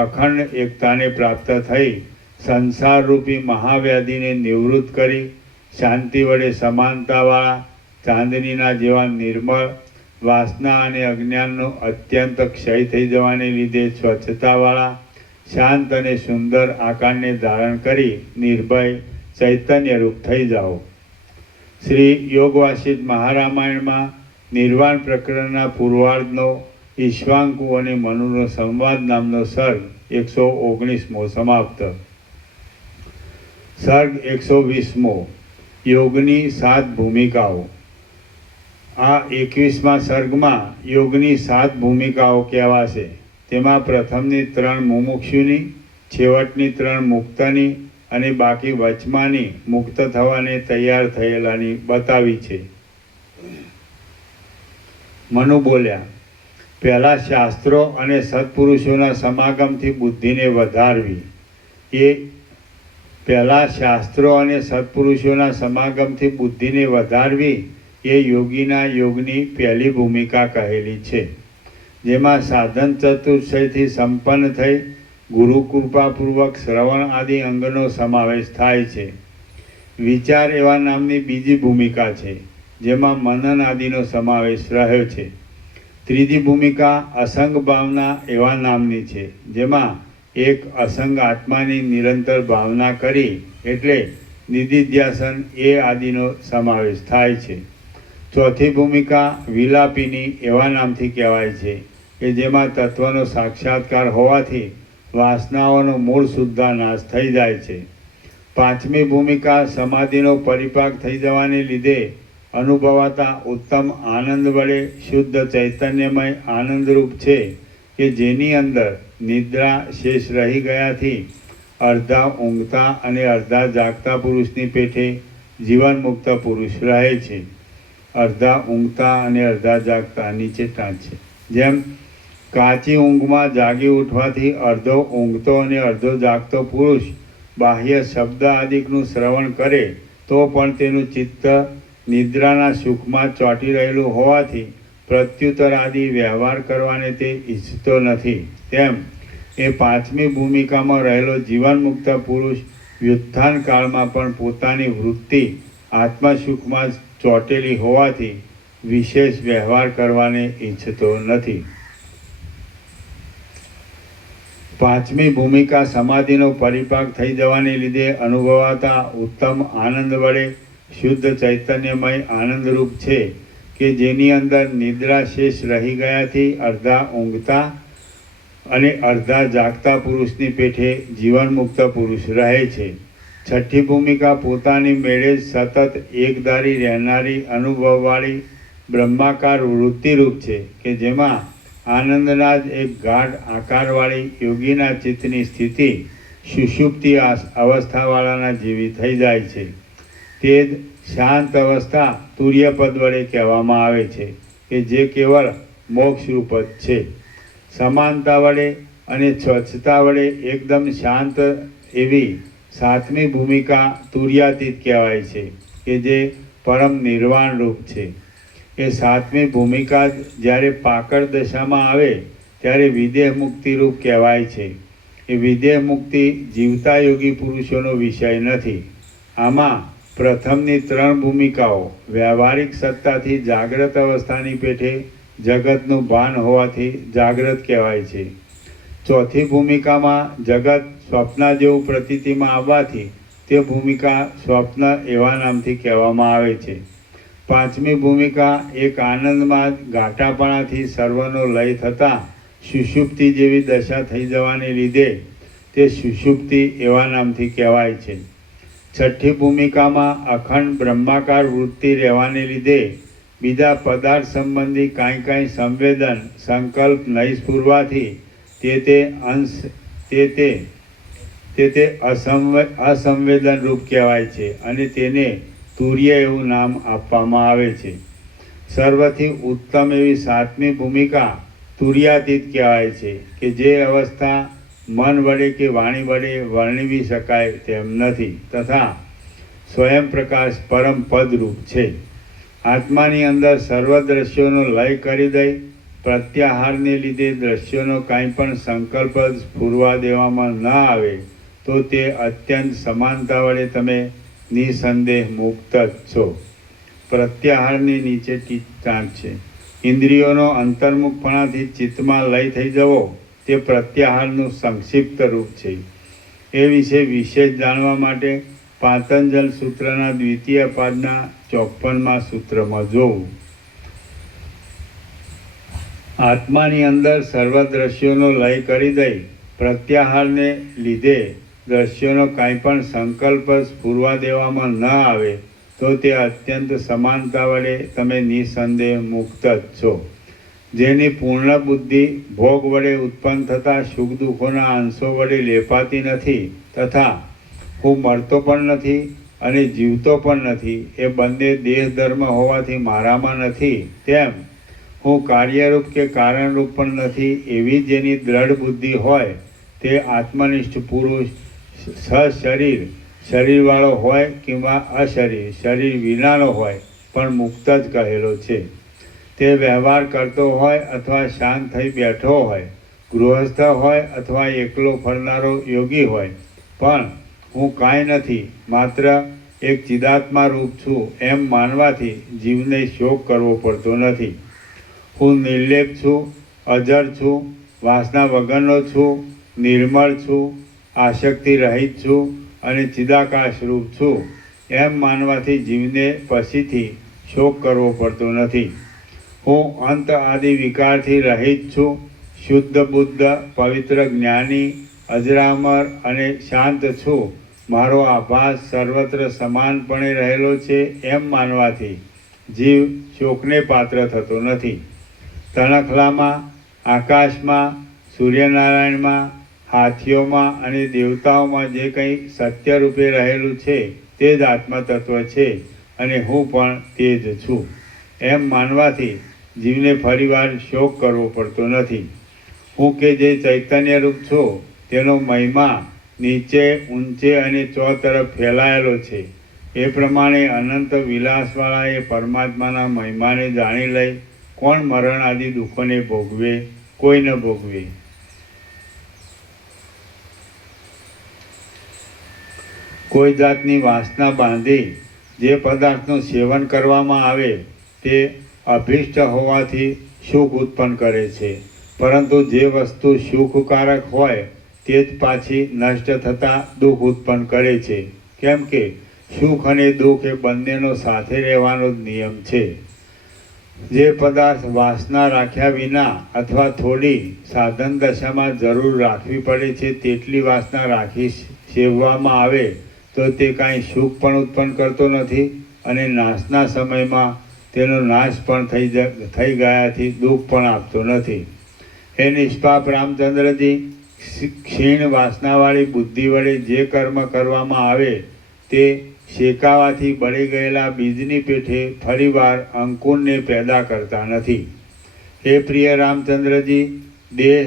અખંડ એકતાને પ્રાપ્ત થઈ સંસારરૂપી મહાવ્યાધિને નિવૃત્ત કરી શાંતિ વડે સમાનતાવાળા ચાંદનીના જેવા નિર્મળ વાસના અને અજ્ઞાનનો અત્યંત ક્ષય થઈ જવાને લીધે સ્વચ્છતાવાળા શાંત અને સુંદર આકારને ધારણ કરી નિર્ભય ચૈતન્યરૂપ થઈ જાઓ. શ્રી યોગવાસિષ્ઠ મહારામાયણમાં નિર્વાણ પ્રકરણના પૂર્વાર્ધનો ઈશ્વાંકુ અને મનુનો સંવાદ નામનો સર્ગ 119મો સમાપ્ત. સર્ગ 120મો યોગની 7 ભૂમિકાઓ. આ 21મા સર્ગમાં યોગની 7 ભૂમિકાઓ કહેવાશે. તેમાં પ્રથમની 3 મુમુક્ષુની, છેવટની 3 મુક્તની અને બાકી વચમાની મુક્ત થવાને તૈયાર થયેલાની બતાવી છે. મનુ બોલ્યા, પહેલાં શાસ્ત્રો અને સત્પુરુષોના સમાગમથી બુદ્ધિને વધારવી. સત્પુરુષોના સમાગમથી બુદ્ધિને વધારવી એ યોગની પહેલી ભૂમિકા કહેલી છે. જેમાં સાધન ચતુર્થયથી સંપન્ન થઈ ગુરુ કૃપાપૂર્વક શ્રવણ આદિ અંગનો સમાવેશ થાય છે. વિચાર એવા નામની બીજી ભૂમિકા છે જેમાં મનન આદિનો સમાવેશ રહ્યો છે. ત્રીજી ભૂમિકા અસંગ ભાવના એવા નામની છે જેમાં એક અસંગ આત્માની નિરંતર ભાવના કરી એટલે નિધિધ્યાસન એ આદિનો સમાવેશ થાય છે. ચોથી ભૂમિકા વિલાપીની એવા નામથી કહેવાય છે કે જેમાં તત્વનો સાક્ષાત્કાર હોવાથી વાસનાઓનો મૂળ સુદ્ધા નાશ થઈ જાય છે. પાંચમી ભૂમિકા સમાધિનો પરિપાક થઈ જવાને લીધે અનુભવાતા ઉત્તમ આનંદ વડે શુદ્ધ ચૈતન્યમય આનંદરૂપ છે કે જેની અંદર નિદ્રા શેષ રહી ગયાથી અડધા ઊંઘતા અને અડધા જાગતા પુરુષની પેઠે જીવન મુક્ત પુરુષ રહે છે. અડધા ઊંઘતા અને અડધા જાગતા નીચે ટાંચે. જેમ કાચી ઊંઘમાં જાગી ઉઠવાથી અડધો ઊંઘતો અને અડધો જાગતો પુરુષ બાહ્ય શબ્દ આદિકનું શ્રવણ કરે તો પણ તેનું ચિત્ત નિદ્રાના સુખમાં ચોંટી રહેલું હોવાથી પ્રત્યુત્તર આદિ વ્યવહાર કરવાને તે ઈચ્છતો નથી. તેમ એ પાંચમી ભૂમિકામાં રહેલો જીવન મુક્ત પુરુષ વ્યુત્થાન કાળમાં પણ પોતાની વૃત્તિ આત્મસુખમાં ચોંટેલી હોવાથી વિશેષ વ્યવહાર કરવાને ઈચ્છતો નથી. પાંચમી ભૂમિકા સમાધિનો પરિપાક થઈ જવાને લીધે અનુભવાતા ઉત્તમ આનંદ વડે શુદ્ધ ચૈતન્યમય આનંદરૂપ છે કે જેની અંદર નિદ્રા શેષ રહી ગયાથી અડધા ઊંઘતા અને અડધા જાગતા પુરુષની પેઠે જીવન મુક્ત પુરુષ રહે છે. છઠ્ઠી ભૂમિકા પોતાની મેળે જ સતત એકધારી રહેનારી અનુભવવાળી બ્રહ્માકાર વૃત્તિરૂપ છે કે જેમાં આનંદના જ એક ગાઢ આકારવાળી યોગીના ચિત્તની સ્થિતિ સુષુપ્તિ અવસ્થાવાળાના જેવી થઈ જાય છે. તે જ શાંત અવસ્થા તુર્યપદ વડે કહેવામાં આવે છે કે જે કેવળ મોક્ષરૂપ જ છે. સમાનતા વડે અને સ્વચ્છતા વડે એકદમ શાંત એવી સાતમી ભૂમિકા તુર્યાતીત કહેવાય છે કે જે પરમ નિર્વાણ રૂપ છે. એ સાતમી ભૂમિકા જ્યારે પાકળ દશામાં આવે ત્યારે વિદેહ મુક્તિ રૂપ કહેવાય છે. એ વિદેહ મુક્તિ જીવતા યોગી પુરુષોનો વિષય નથી. આમાં પ્રથમની ત્રણ ભૂમિકાઓ વ્યવહારિક સત્તાથી જાગ્રત અવસ્થાની પેઠે જગતનું ભાન હોવાથી જાગ્રત કહેવાય છે. ચોથી ભૂમિકામાં જગત સ્વપ્ન જેવું પ્રતીતિમાં આવવાથી તે ભૂમિકા સ્વપ્ન એવા નામથી કહેવામાં આવે છે. પાંચમી ભૂમિકા એક આનંદમાં ઘાટાપણાથી સર્વનો લય થતાં સુષુપ્તિ જેવી દશા થઈ જવાને લીધે તે સુષુપ્તિ એવા નામથી કહેવાય છે. છઠ્ઠી ભૂમિકામાં અખંડ બ્રહ્માકાર વૃત્તિ રહેવાને લીધે બીજા પદાર્થ સંબંધી કાંઈ સંવેદન સંકલ્પ નહીં સ્ફુરવાથી તે અસંવેદન રૂપ કહેવાય છે અને તેને તુર્ય એવું નામ આપવામાં આવે છે. સર્વથી ઉત્તમ એવી સાતમી ભૂમિકા તુર્યાતીત કહેવાય છે કે જે અવસ્થા મન વડે કે વાણી વડે વર્ણવી શકાય તેમ નથી તથા સ્વયં પ્રકાશ પરમ પદરૂપ છે. આત્માની અંદર સર્વ દ્રશ્યોનો લય કરી દઈ પ્રત્યાહારને લીધે દ્રશ્યોનો કાંઈ પણ સંકલ્પ સ્ફુરવા દેવામાં ન આવે તો તે અત્યંત સમાનતા વડે તમે નિસંદેહ મુક્ત જ છો. પ્રત્યાહારની નીચે ટાંચ છે. ઇન્દ્રિયોનો અંતર્મુખપણાથી ચિત્તમાં લય થઈ જવો તે પ્રત્યાહારનું સંક્ષિપ્ત રૂપ છે. એ વિશે વિશેષ જાણવા માટે પાતંજલ સૂત્રના દ્વિતીય પાદના 54મા સૂત્રમાં જોવું. આત્માની અંદર સર્વ દ્રશ્યોનો લય કરી દઈ પ્રત્યાહારને લીધે દ્રશ્યોનો કાંઈ પણ સંકલ્પ સ્ફુરવા દેવામાં ન આવે તો તે અત્યંત સમાનતા વડે તમે નિસંદેહ મુક્ત જ છો. જેની પૂર્ણ બુદ્ધિ ભોગ વડે ઉત્પન્ન થતા સુખ દુઃખોના અંશો વડે લેપાતી નથી તથા હું મરતો પણ નથી અને જીવતો પણ નથી એ બંને દેહ ધર્મ હોવાથી મારામાં નથી તેમ હું કાર્યરૂપ કે કારણરૂપ પણ નથી એવી જેની દ્રઢ બુદ્ધિ હોય તે આત્મનિષ્ઠ પુરુષ સશરીર શરીરવાળો હોય કિંવા અશરીર શરીર વિનાનો હોય પણ મુક્ત જ કહેલો છે. તે વ્યવહાર કરતો હોય અથવા શાંત થઈ બેઠો હોય ગૃહસ્થ હોય અથવા એકલો ફરનારો યોગી હોય પણ હું કાંઈ નથી માત્ર એક ચિદાત્મા રૂપ છું એમ માનવાથી જીવને શોક કરવો પડતો નથી. હું નિર્લેપ છું, અજર છું, વાસના વગરનો છું, નિર્મળ છું, આસક્તિ રહિત છું અને ચિદાકાશ રૂપ છું એમ માનવાથી જીવને પછીથી શોક કરવો પડતો નથી. હું અંત આદિ વિકારથી રહિત છું, શુદ્ધ બુદ્ધ પવિત્ર જ્ઞાની અજરામર અને શાંત છું મારો આભાસ સર્વત્ર સમાનપણે રહેલો છે એમ માનવાથી જીવ શોકને પાત્ર થતો નથી. તણખલામાં, આકાશમાં, સૂર્યનારાયણમાં, હાથીઓમાં અને દેવતાઓમાં જે કંઈ સત્યરૂપે રહેલું છે તે જ આત્મતત્વ છે અને હું પણ તે જ છું એમ માનવાથી જીવને ફરીવાર શોક કરવો પડતો નથી. હું કે જે ચૈતન્યરૂપ છું તેનો મહિમા નીચે, ઊંચે અને ચોતરફ ફેલાયેલો છે. એ પ્રમાણે અનંત વિલાસવાળા એ પરમાત્માના મહિમાને જાણી લઈ કોણ મરણ આદિ દુઃખોને ભોગવે? કોઈ ન ભોગવે. કોઈ જાતની વાસના બાંધી જે પદાર્થનું સેવન કરવામાં આવે તે અભિષ્ટ હોવાથી સુખ ઉત્પન્ન કરે છે, પરંતુ જે વસ્તુ સુખકારક હોય તે જ પાછી નષ્ટ થતાં દુઃખ ઉત્પન્ન કરે છે. કેમ કે સુખ અને દુઃખ એ બંનેનો સાથે રહેવાનો જ નિયમ છે. જે પદાર્થ વાસના રાખ્યા વિના અથવા થોડી સાધન દશામાં જરૂર રાખવી પડે છે તેટલી વાસના રાખી સેવવામાં આવે તો તે કાંઈ સુખ પણ ઉત્પન્ન કરતો નથી અને નાશના સમયમાં તેનો નાશ પણ થઈ ગયાથી દુઃખ પણ આપતો નથી. હે નિષ્પાપ રામચંદ્રજી, ક્ષીણ વાસનાવાળી બુદ્ધિ વડે જે કર્મ કરવામાં આવે તે શેકાવાથી બળી ગયેલા બીજની પેઠે ફરીવાર અંકુરને પેદા કરતા નથી. હે પ્રિય રામચંદ્રજી, દેહ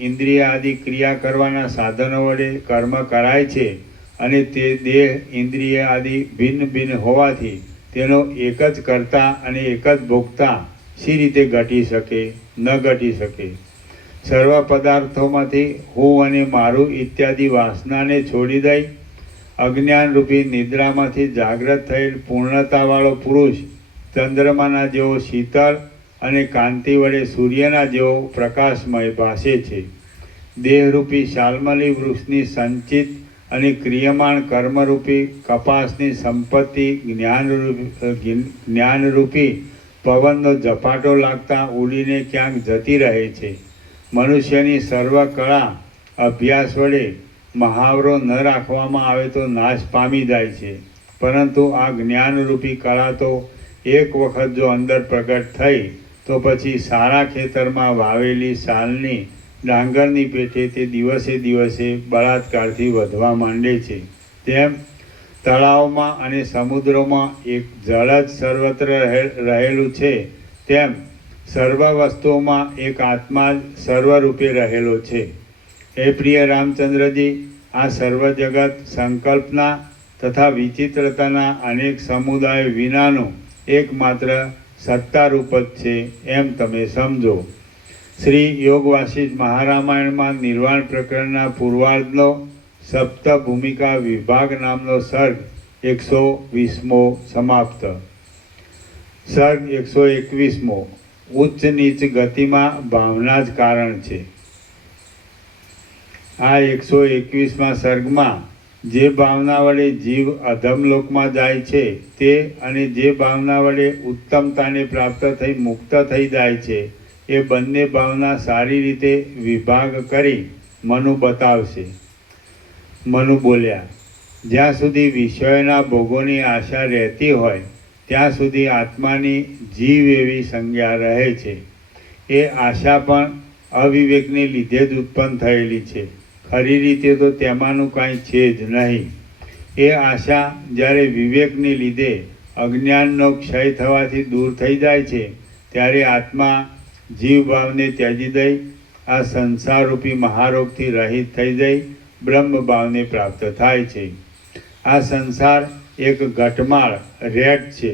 ઇન્દ્રિય આદિ ક્રિયા કરવાના સાધનો વડે કર્મ કરાય છે અને તે દેહ ઇન્દ્રિય આદિ ભિન્ન ભિન્ન હોવાથી તેનો એક જ કરતા અને એક જ ભોગતા શી રીતે ઘટી શકે? ન ઘટી શકે. સર્વ પદાર્થોમાંથી હું અને મારું ઇત્યાદિ વાસનાને છોડી દઈ અજ્ઞાનરૂપી નિદ્રામાંથી જાગ્રત થયેલ પૂર્ણતાવાળો પુરુષ ચંદ્રમાના જેવો શીતળ અને કાંતિ વડે સૂર્યના જેવો પ્રકાશમય ભાસે છે. દેહરૂપી શાલ્મલી વૃક્ષની સંચિત અને ક્રિયમાણ કર્મરૂપી કપાસની સંપત્તિ જ્ઞાનરૂપી પવનનો ઝપાટો લાગતા ઉડીને ક્યાંક જતી રહે છે. મનુષ્યની સર્વ કળા અભ્યાસ વડે મહાવરો ન રાખવામાં આવે તો નાશ પામી જાય છે, પરંતુ આ જ્ઞાનરૂપી કળા તો એક વખત જો અંદર પ્રગટ થઈ તો પછી સારા ખેતરમાં વાવેલી સાલની ડાંગરની પેઠે તે દિવસે દિવસે બળાત્કારથી વધવા માંડે છે. તેમ તળાવમાં અને સમુદ્રોમાં એક જળ જ સર્વત્ર રહેલું છે, તેમ સર્વ વસ્તુઓમાં એક આત્મા જ સર્વરૂપે રહેલો છે. હે પ્રિય રામચંદ્રજી, આ સર્વ જગત સંકલ્પના તથા વિચિત્રતાના અનેક સમુદાય વિનાનું એકમાત્ર સત્તારૂપ જ છે એમ તમે સમજો. શ્રી યોગ વાસિષ્ઠ મહારામાયણમાં નિર્વાણ પ્રકરણના પૂર્વાર્ધનો સપ્ત ભૂમિકા વિભાગ નામનો સર્ગ 120મો સમાપ્ત. સર્ગ 121મો. ઉચ્ચ નીચ ગતિમાં ભાવના જ કારણ છે. આ 121મા સર્ગમાં જે ભાવના વડે જીવ અધમલોકમાં જાય છે તે અને જે ભાવના વડે ઉત્તમતાને પ્રાપ્ત થઈ મુક્ત થઈ જાય છે એ બંને ભાવના સારી રીતે વિભાગ કરી મનુ બતાવશે. મનુ બોલ્યા, જ્યાં સુધી વિષયોના ભોગોની આશા રહેતી હોય ત્યાં સુધી આત્માની જીવ એવી સંજ્ઞા રહે છે. એ આશા પણ અવિવેકને લીધે જ ઉત્પન્ન થયેલી છે. ખરી રીતે તો તેમાંનું કાંઈ છે જ નહીં. એ આશા જ્યારે વિવેકને લીધે અજ્ઞાનનો ક્ષય થવાથી દૂર થઈ જાય છે ત્યારે આત્મા જીવભાવને ત્યજી દઈ આ સંસારરૂપી મહારોગથી રહિત થઈ જઈ બ્રહ્મભાવને પ્રાપ્ત થાય છે. આ સંસાર એક ઘટમાળ રેટ છે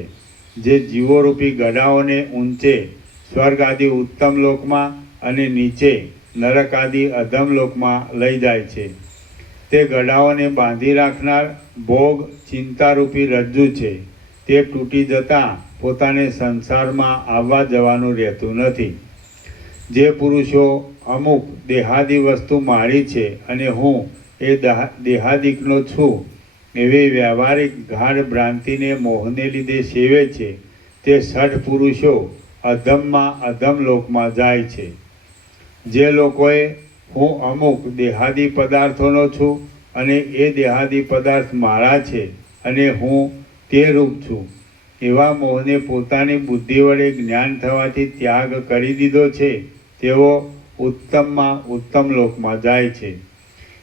જે જીવોરૂપી ગડાઓને ઊંચે સ્વર્ગ આદિ ઉત્તમ લોકમાં અને નીચે નરક આદિ અધમ લોકમાં લઈ જાય છે. તે ગડાઓને બાંધી રાખનાર ભોગ ચિંતારૂપી રજ્જુ છે. તે તૂટી જતાં પોતાને સંસારમાં આવવા જવાનું રહેતું નથી. જે પુરુષો અમુક દેહાદી વસ્તુ મારી છે અને હું એ દેહાદિકનો છું એવી વ્યવહારિક ગાઢ ભ્રાંતિને મોહને લીધે સેવે છે તે સઠ પુરુષો અધમમાં અધમ લોકમાં જાય છે. જે લોકોએ હું અમુક દેહાદી પદાર્થોનો છું અને એ દેહાદી પદાર્થ મારા છે અને હું તે રૂપ છું એવા મોહને પોતાની બુદ્ધિ વડે જ્ઞાન થવાથી ત્યાગ કરી દીધો છે તેઓ ઉત્તમમાં ઉત્તમ લોકમાં જાય છે.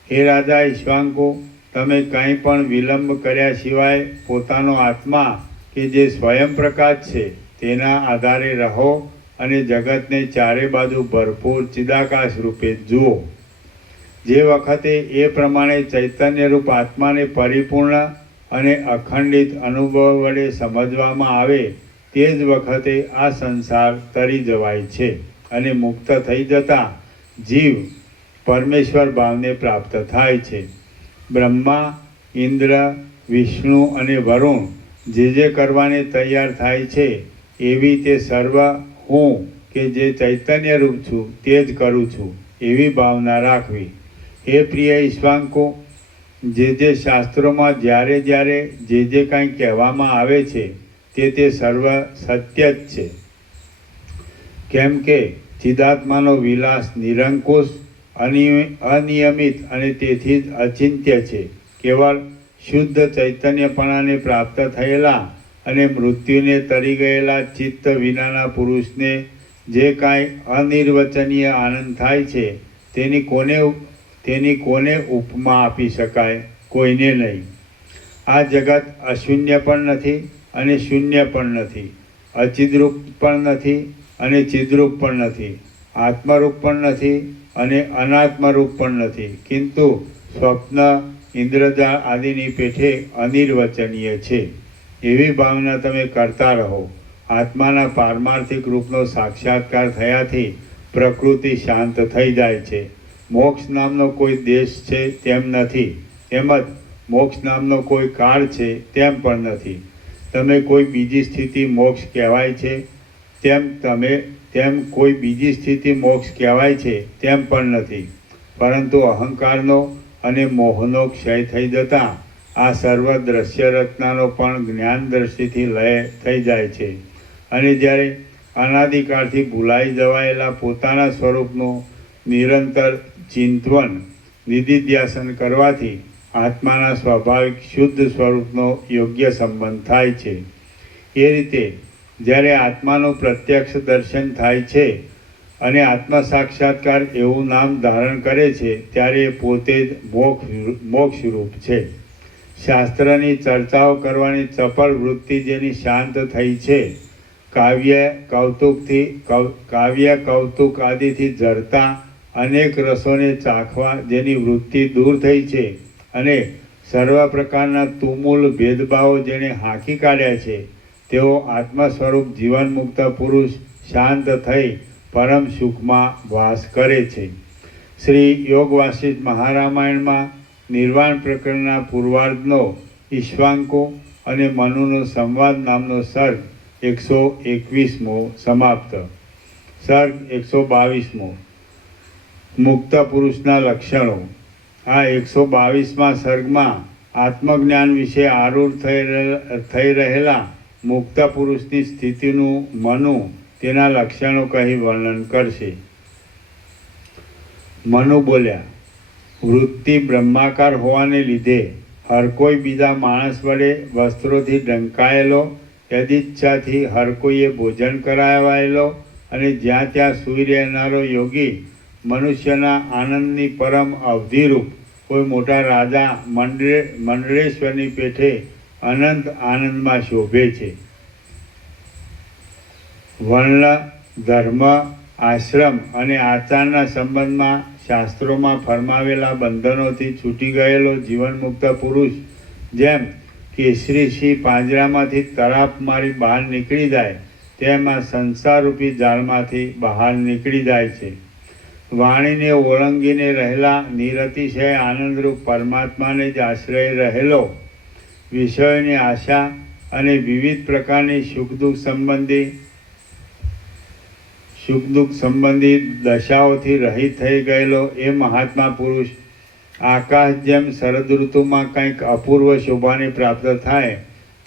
હે રાજા ઈશ્વાંકો, તમે કંઈ પણ વિલંબ કર્યા સિવાય પોતાનો આત્મા કે જે સ્વયં પ્રકાશ છે તેના આધારે રહો અને જગતને ચારે બાજુ ભરપૂર ચિદાકાશ રૂપે જુઓ. જે વખતે એ પ્રમાણે ચૈતન્યરૂપ આત્માને પરિપૂર્ણ અને અખંડિત અનુભવ વડે સમજવામાં આવે તે જ વખતે આ સંસાર તરી જવાય છે અને મુક્ત થઈ જતા જીવ પરમેશ્વર ભાવને પ્રાપ્ત થાય છે. બ્રહ્મા, ઇન્દ્ર, વિષ્ણુ અને વરુણ જે કરવાને તૈયાર થાય છે એવી તે સર્વ હું કે જે ચૈતન્ય રૂપ છું તે જ કરું છું એવી ભાવના રાખવી. હે પ્રિય ઈશ્વાંકો, જે શાસ્ત્રોમાં જ્યારે જ્યારે જે કાંઈ કહેવામાં આવે છે તે સર્વ સત્ય જ છે. કેમ કે ચિદાત્માનો વિલાસ નિરંકુશ, અનિયમિત અને તેથી જ અચિંત્ય છે. કેવળ શુદ્ધ ચૈતન્યપણાને પ્રાપ્ત થયેલા અને મૃત્યુને તરી ગયેલા ચિત્ત વિનાના પુરુષને જે કાંઈ અનિર્વચનીય આનંદ થાય છે તેની કોને ઉપમા આપી શકાય? કોઈને નહીં. આ જગત અશૂન્ય પણ નથી અને શૂન્ય પણ નથી, અચિદ્રૂપ પણ નથી અને ચિદ્રૂપ પણ નથી, આત્મરૂપ પણ નથી અને અનાત્મરૂપ પણ નથી, કિંતુ સ્વપ્ન, ઇન્દ્રજાળ આદિની પેઠે અનિર્વચનીય છે. એવી ભાવના તમે કરતા રહો. આત્માના પારમાર્થિક રૂપનો સાક્ષાત્કાર થયાથી પ્રકૃતિ શાંત થઈ જાય છે. મોક્ષ નામનો કોઈ દેશ છે તેમ નથી, તેમજ મોક્ષ નામનો કોઈ કાળ છે તેમ પણ નથી. તમે કોઈ બીજી સ્થિતિ મોક્ષ કહેવાય છે તેમ કોઈ બીજી સ્થિતિ મોક્ષ કહેવાય છે તેમ પણ નથી. પરંતુ અહંકારનો અને મોહનો ક્ષય થઈ જતાં આ સર્વ દ્રશ્ય રચનાનો પણ જ્ઞાન દ્રષ્ટિથી લય થઈ જાય છે અને જ્યારે અનાદિકાળથી ભૂલાઈ જવાયેલા પોતાના સ્વરૂપનું નિરંતર ચિંતન નિધિધ્યાસન કરવાથી આત્માના સ્વાભાવિક શુદ્ધ સ્વરૂપનો યોગ્ય સંબંધ થાય છે. એ રીતે જ્યારે આત્માનું પ્રત્યક્ષ દર્શન થાય છે અને આત્મ સાક્ષાત્કાર એવું નામ ધારણ કરે છે ત્યારે પોતે જ મોક્ષરૂપ છે. શાસ્ત્રની ચર્ચાઓ કરવાની ચપળ વૃત્તિ જેની શાંત થઈ છે, કાવ્ય કૌતુક આદિથી જરતા અનેક રસોને ચાખવા જેની વૃત્તિ દૂર થઈ છે અને સર્વ પ્રકારના તુમુલ ભેદભાવો જેણે હાંકી કાઢ્યા છે તેઓ આત્મ સ્વરૂપ જીવન મુક્ત પુરુષ શાંત થઈ પરમ સુખમાં વાસ કરે છે. શ્રી યોગ વાસિષ્ઠ મહારામાયણમાં નિર્વાણ પ્રકરણના પૂર્વાર્ધનો ઈશ્વાંકો અને મનુનો સંવાદ નામનો સર્ગ 121મો સમાપ્ત. સર્ગ 122મો મુક્ત પુરુષના લક્ષણો. આ 122મા સર્ગમાં આત્મજ્ઞાન વિશે આરૂઢ થઈ રહેલા મુક્ત પુરુષની સ્થિતિનું મનુ તેના લક્ષણો કહી વર્ણન કરશે. મનુ બોલ્યા, વૃત્તિ બ્રહ્માકાર હોવાને લીધે હર કોઈ બીજા માણસ વડે વસ્ત્રોથી ઢંકાયેલો, યદિચ્છાથી હર કોઈએ ભોજન કરાવાયેલો અને જ્યાં ત્યાં સૂઈ રહેનારો યોગી મનુષ્યના આનંદની પરમ અવધિરૂપ કોઈ મોટા રાજા મંડળેશ્વરની પેઠે અનંત આનંદમાં શોભે છે. વર્ણ, ધર્મ, આશ્રમ અને આચારના સંબંધમાં શાસ્ત્રોમાં ફરમાવેલા બંધનોથી છૂટી ગયેલો જીવનમુક્ત પુરુષ જેમ કેસરી સિંહ પાંજરામાંથી તરાપ મારી બહાર નીકળી જાય તેમ આ સંસારરૂપી જાળમાંથી બહાર નીકળી જાય છે. વાણીને ઓળંગીને રહેલા નિરતિશય આનંદરૂપ પરમાત્માને જ આશ્રય રહેલો વિષયોની આશા અને વિવિધ પ્રકારની સુખ દુઃખ સંબંધી દશાઓથી રહિત થઈ ગયેલો એ મહાત્મા પુરુષ આકાશ જેમ શરદ ઋતુમાં કંઈક અપૂર્વ શોભાને પ્રાપ્ત થાય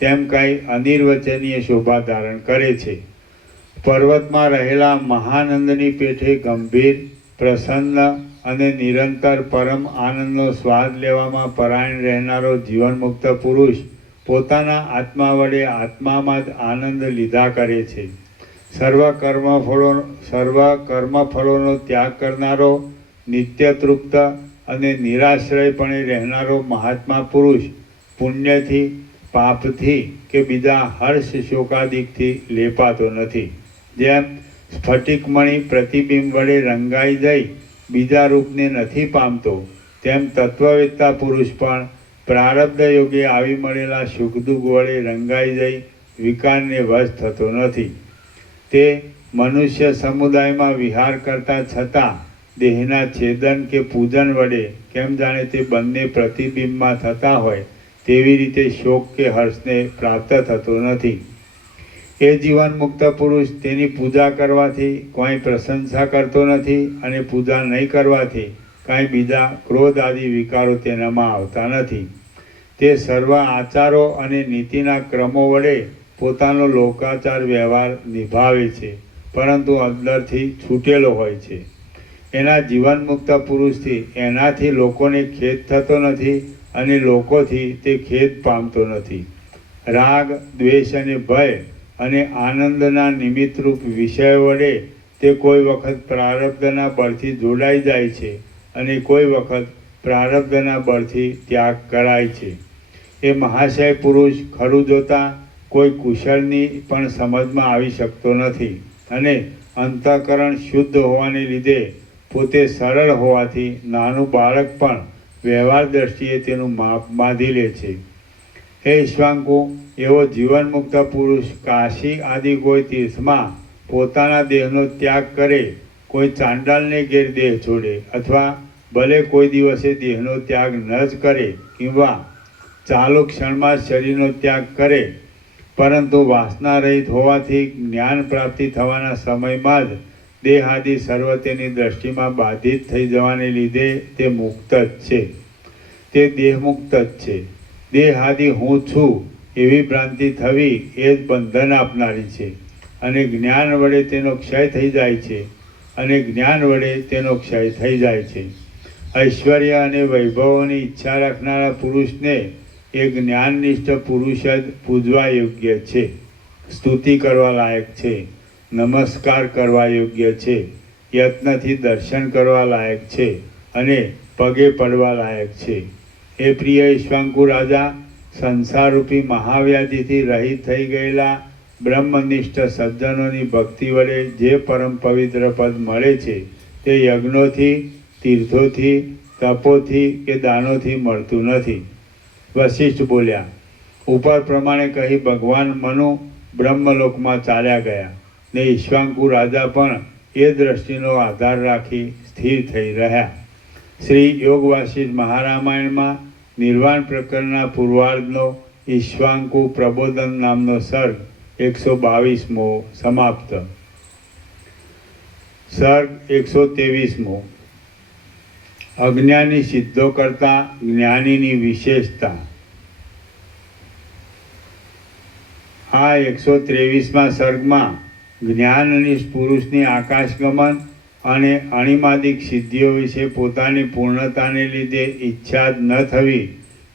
તેમ કંઈ અનિર્વચનીય શોભા ધારણ કરે છે. પર્વતમાં રહેલા મહાનંદની પેઠે ગંભીર, પ્રસન્ન અને નિરંતર પરમ આનંદનો સ્વાદ લેવામાં પરાયણ રહેનારો જીવનમુક્ત પુરુષ પોતાના આત્મા વડે આત્મામાં જ આનંદ લીધા કરે છે. સર્વ કર્મફળોનો ત્યાગ કરનારો, નિત્ય તૃપ્ત અને નિરાશ્રયપણે રહેનારો મહાત્મા પુરુષ પુણ્યથી, પાપથી કે બીજા હર્ષ શોકાદિકથી લેપાતો નથી. જેમ સ્ફટિકમણી પ્રતિબિંબ વડે રંગાઈ જઈ બીજા રૂપને નથી પામતો, તેમ તત્વવેત્તા પુરુષ પણ પ્રારબ્ધ યોગે આવી મળેલા સુખ દુઃખ વડે રંગાઈ જઈ વિકારને વશ થતો નથી. તે મનુષ્ય સમુદાયમાં વિહાર કરતા છતાં દેહના છેદન કે પૂજન વડે કેમ જાણે તે બંને પ્રતિબિંબમાં થતા હોય તેવી રીતે શોક કે હર્ષને પ્રાપ્ત થતો નથી. એ જીવન મુક્ત પુરુષ તેની પૂજા કરવાથી કોઈ પ્રશંસા કરતો નથી અને પૂજા નહીં કરવાથી કાંઈ બીજા ક્રોધ આદિ વિકારો તેનામાં આવતા નથી. તે સર્વ આચારો અને નીતિના ક્રમો વડે પોતાનો લોકાચાર વ્યવહાર નિભાવે છે, પરંતુ અંદરથી છૂટેલો હોય છે. એના જીવન મુક્ત પુરુષથી એનાથી લોકોને ખેદ થતો નથી અને લોકોથી તે ખેદ પામતો નથી. રાગ, દ્વેષ અને ભય અને આનંદના નિમિત્તરૂપ વિષયો વડે તે કોઈ વખત પ્રારબ્ધના બળથી જોડાઈ જાય છે અને કોઈ વખત પ્રારબ્ધના બળથી ત્યાગ કરાય છે. એ મહાશય પુરુષ ખરું જોતા કોઈ કુશળની પણ સમજમાં આવી શકતો નથી અને અંતઃકરણ શુદ્ધ હોવાને લીધે પોતે સરળ હોવાથી નાનું બાળક પણ વ્યવહાર દ્રષ્ટિએ તેનું માપ બાંધી લે છે. હે ઈશ્વાંકુ, એવો જીવનમુક્ત પુરુષ કાશી આદિ કોઈ તીર્થમાં પોતાના દેહનો ત્યાગ કરે, કોઈ ચાંડાલને ઘેર દેહ છોડે અથવા ભલે કોઈ દિવસે દેહનો ત્યાગ ન જ કરે કિંવા ચાલુ ક્ષણમાં શરીરનો ત્યાગ કરે, પરંતુ વાસના રહિત હોવાથી જ્ઞાન પ્રાપ્તિ થવાના સમયમાં જ દેહ આદિ સર્વ તેની દ્રષ્ટિમાં બાધિત થઈ જવાને લીધે તે મુક્ત જ છે. તે દેહમુક્ત જ છે. દેહ આદિ હું છું એવી ભ્રાંતિ થવી એ જ બંધન આપનારી છે અને જ્ઞાન વડે તેનો ક્ષય થઈ જાય છે અને જ્ઞાન વડે તેનો ક્ષય થઈ જાય છે. ઐશ્વર્ય અને વૈભવોની ઈચ્છા રાખનારા પુરુષને એ જ્ઞાનનિષ્ઠ પુરુષ જ પૂજવા યોગ્ય છે, સ્તુતિ કરવા લાયક છે, નમસ્કાર કરવા યોગ્ય છે, યત્નથી દર્શન કરવા લાયક છે અને પગે પડવા લાયક છે. એ પ્રિય ઈશ્વાંકુ રાજા, સંસારરૂપી મહાવ્યાધિથી રહિત થઈ ગયેલા બ્રહ્મનિષ્ઠ સજ્જનોની ભક્તિ વડે જે પરમ પવિત્ર પદ મળે છે તે યજ્ઞોથી, તીર્થોથી, તપોથી કે દાનોથી મળતું નથી. વશિષ્ઠ બોલ્યા. ઉપર પ્રમાણે કહી ભગવાન મનુ બ્રહ્મલોકમાં ચાલ્યા ગયા ને ઈશ્વાંકુ રાજા પણ એ દ્રષ્ટિનો આધાર રાખી સ્થિર થઈ રહ્યા. શ્રી યોગ વાસિષ્ઠ મહારામાયણમાં નિર્વાણ પ્રકરણના પૂર્વાર્ધનો ઈશ્વાંકુ પ્રબોધન નામનો સર્ગ 122મો સમાપ્ત. સર્ગ 123મો. અજ્ઞાની સિદ્ધો કરતા જ્ઞાનીની વિશેષતા. આ 123મા સર્ગમાં જ્ઞાનનિષ્ઠ પુરુષની આકાશગમન અને અણિમાદિક સિદ્ધિઓ વિશે પોતાની પૂર્ણતાને લીધે ઈચ્છા જ ન થવી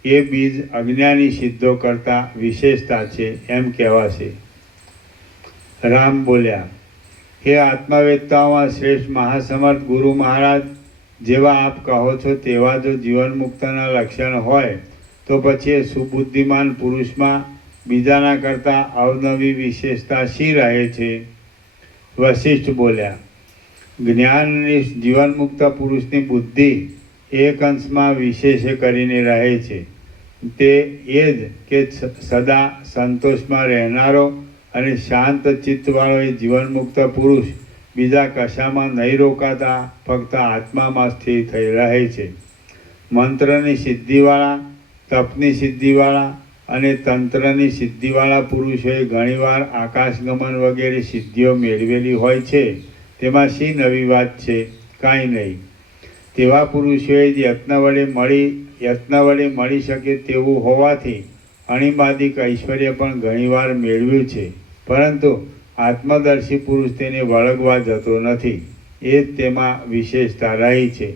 એ બીજ અજ્ઞાની સિદ્ધો કરતા વિશેષતા છે એમ કહેવાશે. રામ બોલ્યા. હે આત્મવેત્તાઓમાં શ્રેષ્ઠ મહાસમર્થ ગુરુ મહારાજ, જેવા આપ કહો છો તેવા જો જીવન મુક્તના લક્ષણ હોય તો પછી એ સુબુદ્ધિમાન પુરુષમાં બીજાના કરતાં અવનવી વિશેષતા શી રહે છે? વશિષ્ઠ બોલ્યા. જ્ઞાનનિષ્ઠ જીવનમુક્ત પુરુષની બુદ્ધિ એક અંશમાં વિશેષે કરીને રહે છે. તે એ જ કે સદા સંતોષમાં રહેનારો અને શાંત ચિત્તવાળો એ જીવનમુક્ત પુરુષ બીજા કશામાં નહીં રોકાતા ફક્ત આત્મામાં સ્થિર થઈ રહે છે. મંત્રની સિદ્ધિવાળા, તપની સિદ્ધિવાળા અને તંત્રની સિદ્ધિવાળા પુરુષોએ ઘણીવાર આકાશગમન વગેરે સિદ્ધિઓ મેળવેલી હોય છે. તેમાં શી નવી વાત છે? કાંઈ નહીં. તેવા પુરુષોએ યત્ન વડે મળી શકે તેવું હોવાથી અણિમાદિક ઐશ્વર્ય પણ ઘણીવાર મેળવ્યું છે, પરંતુ આત્મદર્શી પુરુષ તેને વળગવા જતો નથી. એ જ તેમાં વિશેષતા રહી છે.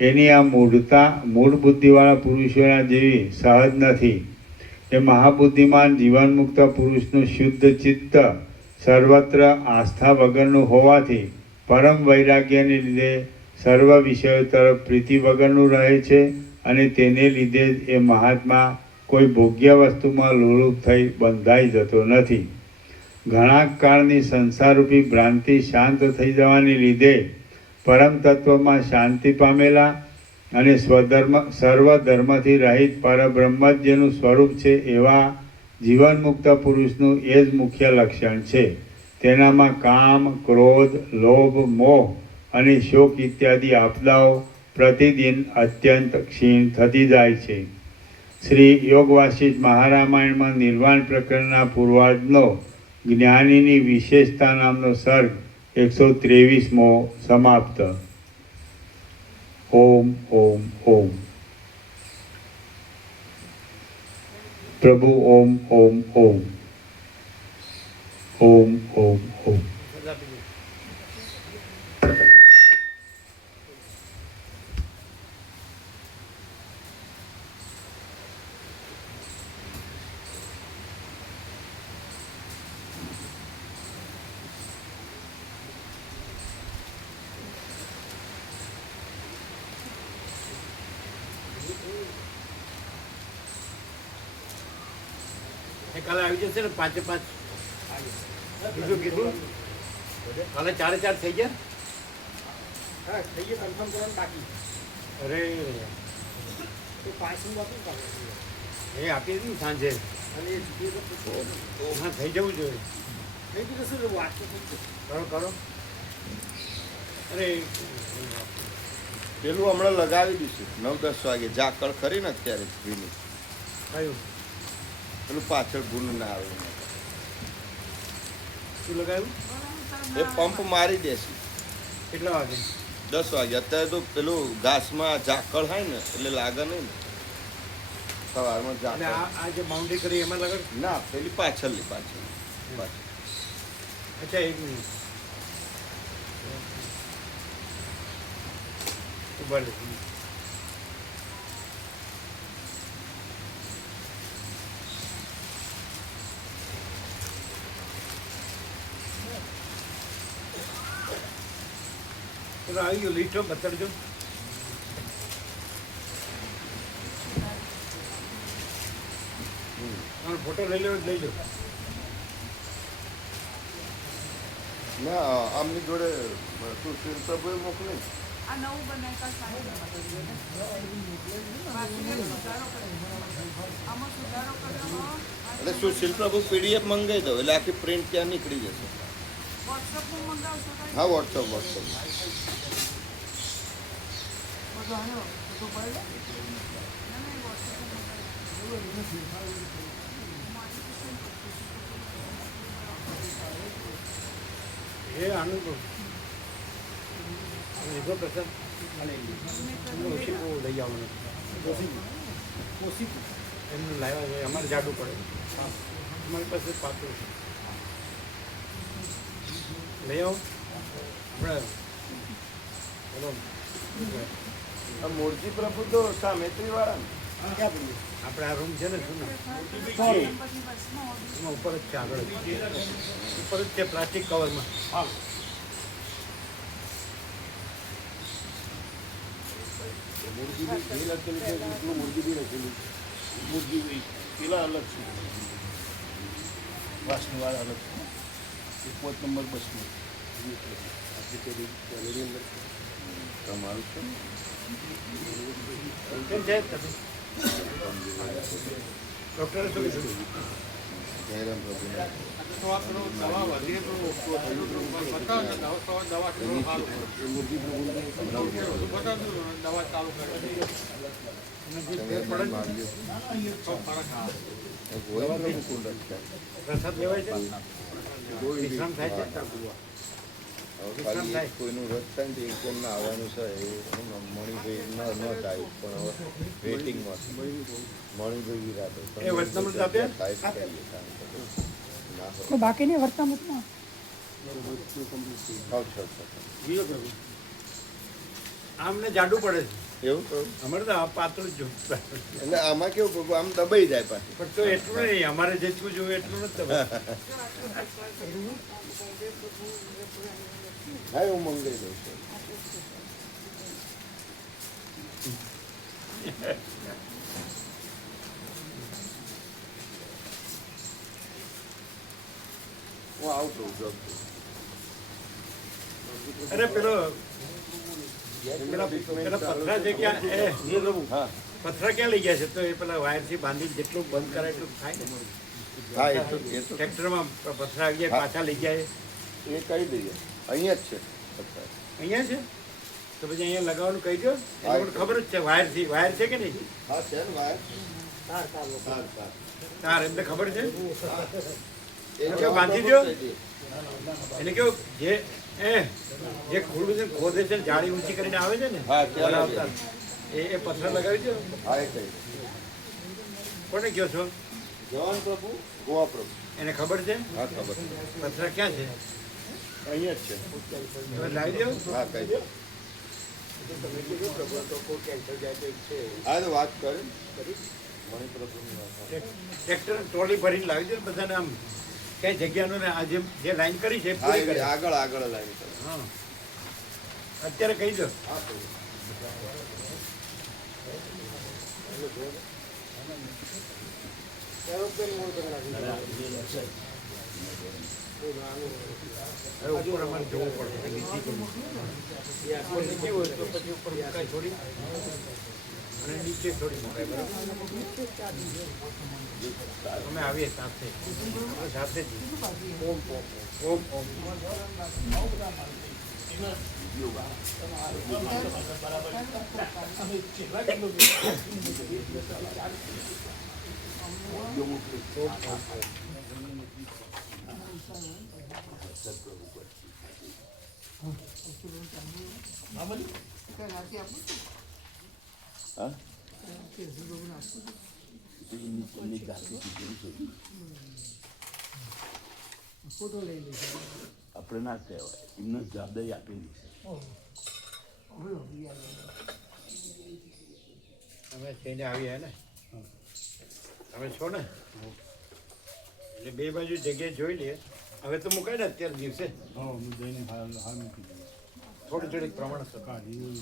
એની આ મૂળ બુદ્ધિવાળા પુરુષોના જેવી સહજ નથી. એ મહાબુદ્ધિમાન જીવનમુક્ત પુરુષનું શુદ્ધ ચિત્ત સર્વત્ર આસ્થા વગરનું હોવાથી પરમ વૈરાગ્યને લીધે સર્વ વિષયો તરફ પ્રીતિ વગરનું રહે છે અને તેને લીધે જ એ મહાત્મા કોઈ ભોગ્ય વસ્તુમાં લોલુપ થઈ બંધાઈ જતો નથી. ઘણા કાળની સંસારરૂપી ભ્રાંતિ શાંત થઈ જવાને લીધે પરમ તત્વમાં શાંતિ પામેલા અને સર્વધર્મથી રહિત પરબ્રહ્મ જ જેનું સ્વરૂપ છે એવા જીવનમુક્ત પુરુષનું એ જ મુખ્ય લક્ષણ છે. તેનામાં કામ, ક્રોધ, લોભ, મોહ અને શોક ઇત્યાદિ આપદાઓ પ્રતિદિન અત્યંત ક્ષીણ થતી જાય છે. શ્રી યોગ વાસિષ્ઠ મહારામાયણમાં નિર્વાણ પ્રકરણના પૂર્વાર્ધનો જ્ઞાનીની વિશેષતા નામનો સર્ગ 123મો સમાપ્ત. ઓમ ઓમ ઓમ. પ્રભુ ઓમ ઓમ ઓમ. ઓમ ઓમ ઓમ. કાલે આવી જશે ને 5-5. બીજું કીધું કાલે 4-4 થઈ ગયા. હા થઈ ગયા. કન્ફર્મ કરવાનું બાકી. અરે તો 5 એ આપી દીધું સાંજે. હા થઈ જવું જોઈએ. થઈ ગયું શું વાત કરો કરો. અરે પેલું હમણાં લગાવી દઈશું 9-10 વાગે ઝાકળ ખરી ને અત્યારે ભીની. કયું પેલું પાછળ ભૂલું ના આવે. શું લગાવ્યું? એ પંપ મારી દેશે. કેટલા વાગે? 10 વાગે. અત્યારે તો પેલું ઘાસમાં ઝાકળ હોય ને એટલે લાગે નહીં ને સવારમાં અને ઝાકળ. આ જે બાઉન્ડ્રી કરી એમાં લગાડ. ના પેલી પાછળ. અચ્છા 1 મિનિટ. ભલે ચલો આવી ગયો. લીટો બતાડજો. ફોટો લઈ લો લઈ લો. ના આમની જોડે સુશીલ પ્રભુએ મોકલી. આ નવું બનાવતા આમાં સુધારો કર્યો. એટલે સુશીલ પ્રભુ PDF મંગાવી દો એટલે આખી પ્રિન્ટ ત્યાં નીકળી જશે. વોટ્સઅપમાં મંગાવશો? હા વોટ્સઅપ. બધું આવ્યો બધું પડે. એ આનંદ લીધો પ્રસંગ ઓછી લઈ આવવાનું. કોશી એમનું લાવ્યા છે. અમારે જાડું પડે. અમારી પાસે પાતું લઈ આવો. આપણે બોલો આ મૂળજી પ્રભુ તો સામેત્રી વાળા ને. આપણે આ રૂમ છે ને શું એમાં ઉપર જ છે. આગળ ઉપર જ છે પ્લાસ્ટિક કવરમાં. હા પેલા અલગ છે. વાસણીવાળા અલગ છે. 1 નંબર બસમાં તમારું છે. કેમ છે તમે? ડૉક્ટરે શું કીધું? જયરામ પ્રભુને પ્રસાદ લેવાય છે. વિશ્રામ થાય છે. ખાલી કોઈનું રદ થાય ને એક જણને આવવાનું છે એ મણિભાઈ ન થાય પણ હવે વેઇટિંગમાં મણિભાઈ વિરાતો એ વર્તમાન આપ્યા? કોઈ બાકી નહીં વર્તમાનમાં. આમને જાડું પડે છે. એવું કહું અમારે તો આ પાતળું જ જોવું એટલે આમાં કેવું પ્રભુ આમ દબાઈ જાય પાછું. પણ તો એટલું નહીં, અમારે જેટલું જોવું એટલું નથી તમે. હા એવું મંગાઈ દઉં છું. હું આવું કહું છું. અરે પેલા પથરા છે ક્યાં હા પથરા ક્યાં લઈ ગયા છે? તો એ પેલા વાયરથી બાંધી જેટલું બંધ કરાય એટલું થાય ને. હા એ તો ટ્રેક્ટરમાં પથરા આવી જાય, પાછા લઈ જાય. એ કહી દઈએ અહીંયા જ છે. અહીંયા છે તો પછી અહીંયા લગાવવાનું કહી દો. એટલે મને ખબર જ છે વાયર છે કે નહીં? હા છે ને વાયર તાર એમને ખબર છે. કેવું બાંધી દો. એને કેવું જે ખુલ્લું છે ખોદે છે ને જાળી ઊંચી કરીને આવે છે ને હા, ત્યાં બનાવતા, એ પથ્થર લગાવી દો. હા એ કહી દે. કોને કહો છો? જવાન પ્રભુ ગોવા પ્રભુ. એને ખબર છે હા ખબર છે. પથ્થર ક્યાં છે? અહીંયા જ છે. તમે લાવી દો. હા કહી દે. હા તો વાત કરે મણિપ્રભુની વાત. ટ્રેક્ટર ટ્રોલી ભરીને લાવી દો. બધાને આમ ક્યાંય જગ્યાનું ને આ જે લાઈન કરી છે એ હા પૂરી એ કરે. આગળ આગળ લાવી કરે. હા અત્યારે કહી દો. હા પ્રભુ. હવે ઉપર અમારે જોવું પડશે. નીચે કરવું. ઉપર નીચે હોય તો પછી ઉપર મુકાય થોડી અને નીચે થોડી મુકાય. બરાબર. અમે આવીએ સાથે સાથે જ. ઓમ ઓમ ઓમ. રાતે આપું છું. હા ફોટો લઈ લઈશું. આપણે ના કહેવાય, એમને જવાબદારી આપેલી છે. અમે થઈને આવીએ ને. તમે છો ને એટલે બે બાજુ જગ્યાએ જોઈ લઈએ. હવે તો મુકાય ને અત્યારે દિવસે હા હું જઈને હાલ મૂકી દઉં. થોડી થોડીક પ્રમાણસર. કાઢી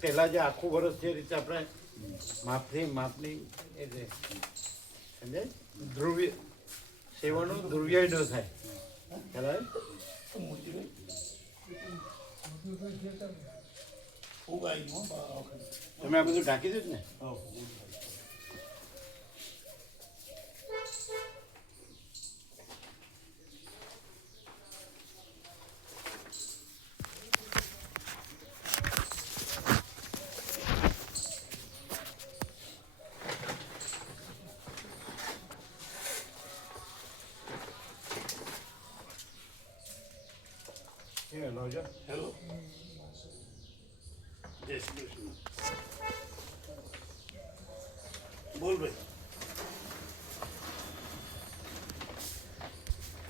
પહેલાં જે આખું વર્ષ જે રીતે આપણે માપની એ છે સમજાય. ધ્રુવ્ય સેવાનો ધ્રુવ્ય ન થાય. ખ્યાલ આવે? તમે આ બધું ઢાંકી દીધું ને? હેલો જો. હેલો, જય શ્રી કૃષ્ણ. બોલ ભાઈ.